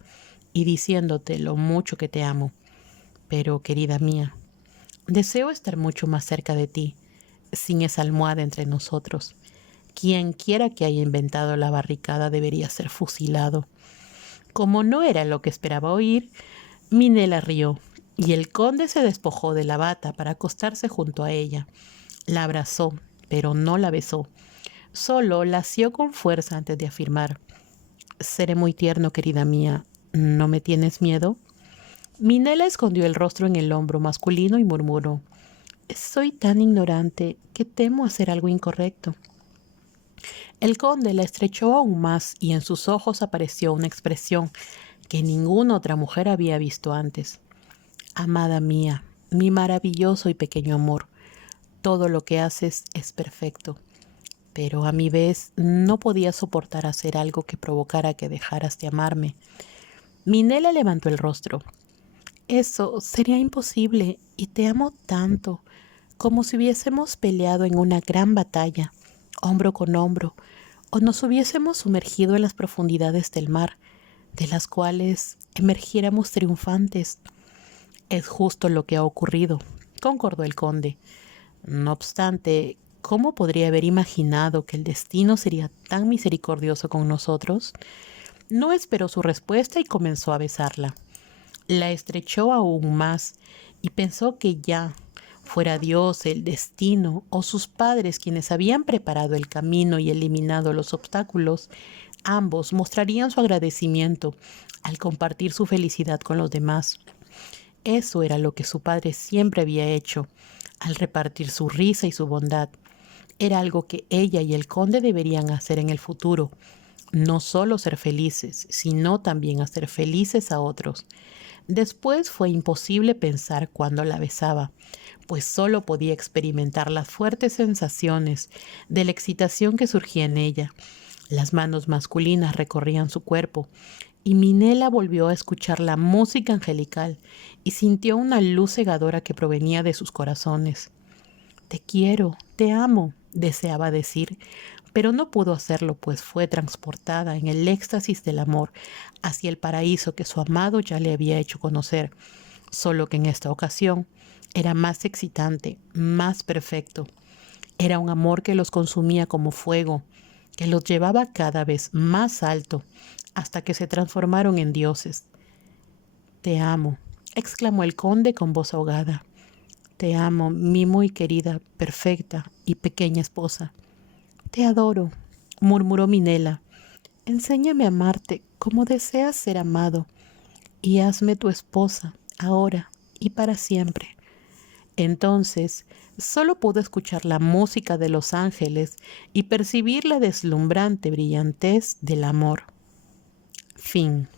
y diciéndote lo mucho que te amo. Pero, querida mía, deseo estar mucho más cerca de ti, sin esa almohada entre nosotros. Quien quiera que haya inventado la barricada debería ser fusilado». Como no era lo que esperaba oír, Minela rió, y el conde se despojó de la bata para acostarse junto a ella. La abrazó, pero no la besó. Solo la asió con fuerza antes de afirmar: «Seré muy tierno, querida mía. ¿No me tienes miedo?» Minela escondió el rostro en el hombro masculino y murmuró: «Soy tan ignorante que temo hacer algo incorrecto». El conde la estrechó aún más y en sus ojos apareció una expresión que ninguna otra mujer había visto antes. «Amada mía, mi maravilloso y pequeño amor, todo lo que haces es perfecto, pero a mi vez no podía soportar hacer algo que provocara que dejaras de amarme». Minela levantó el rostro. Eso sería imposible y te amo tanto, como si hubiésemos peleado en una gran batalla, hombro con hombro, o nos hubiésemos sumergido en las profundidades del mar, de las cuales emergiéramos triunfantes. Es justo lo que ha ocurrido, concordó el conde. No obstante, ¿cómo podría haber imaginado que el destino sería tan misericordioso con nosotros? No esperó su respuesta y comenzó a besarla. La estrechó aún más y pensó que ya, fuera Dios, el destino o sus padres quienes habían preparado el camino y eliminado los obstáculos, ambos mostrarían su agradecimiento al compartir su felicidad con los demás. Eso era lo que su padre siempre había hecho, al repartir su risa y su bondad. Era algo que ella y el conde deberían hacer en el futuro. No solo ser felices, sino también hacer felices a otros. Después fue imposible pensar cuando la besaba, pues solo podía experimentar las fuertes sensaciones de la excitación que surgía en ella. Las manos masculinas recorrían su cuerpo y Minela volvió a escuchar la música angelical y sintió una luz cegadora que provenía de sus corazones. Te quiero, te amo, deseaba decir, pero no pudo hacerlo, pues fue transportada en el éxtasis del amor hacia el paraíso que su amado ya le había hecho conocer, solo que en esta ocasión era más excitante, más perfecto. Era un amor que los consumía como fuego, que los llevaba cada vez más alto, hasta que se transformaron en dioses. Te amo, exclamó el conde con voz ahogada. Te amo, mi muy querida, perfecta y pequeña esposa. Te adoro, murmuró Minela. Enséñame a amarte como deseas ser amado y hazme tu esposa, ahora y para siempre. Entonces, solo pudo escuchar la música de los ángeles y percibir la deslumbrante brillantez del amor. Fin.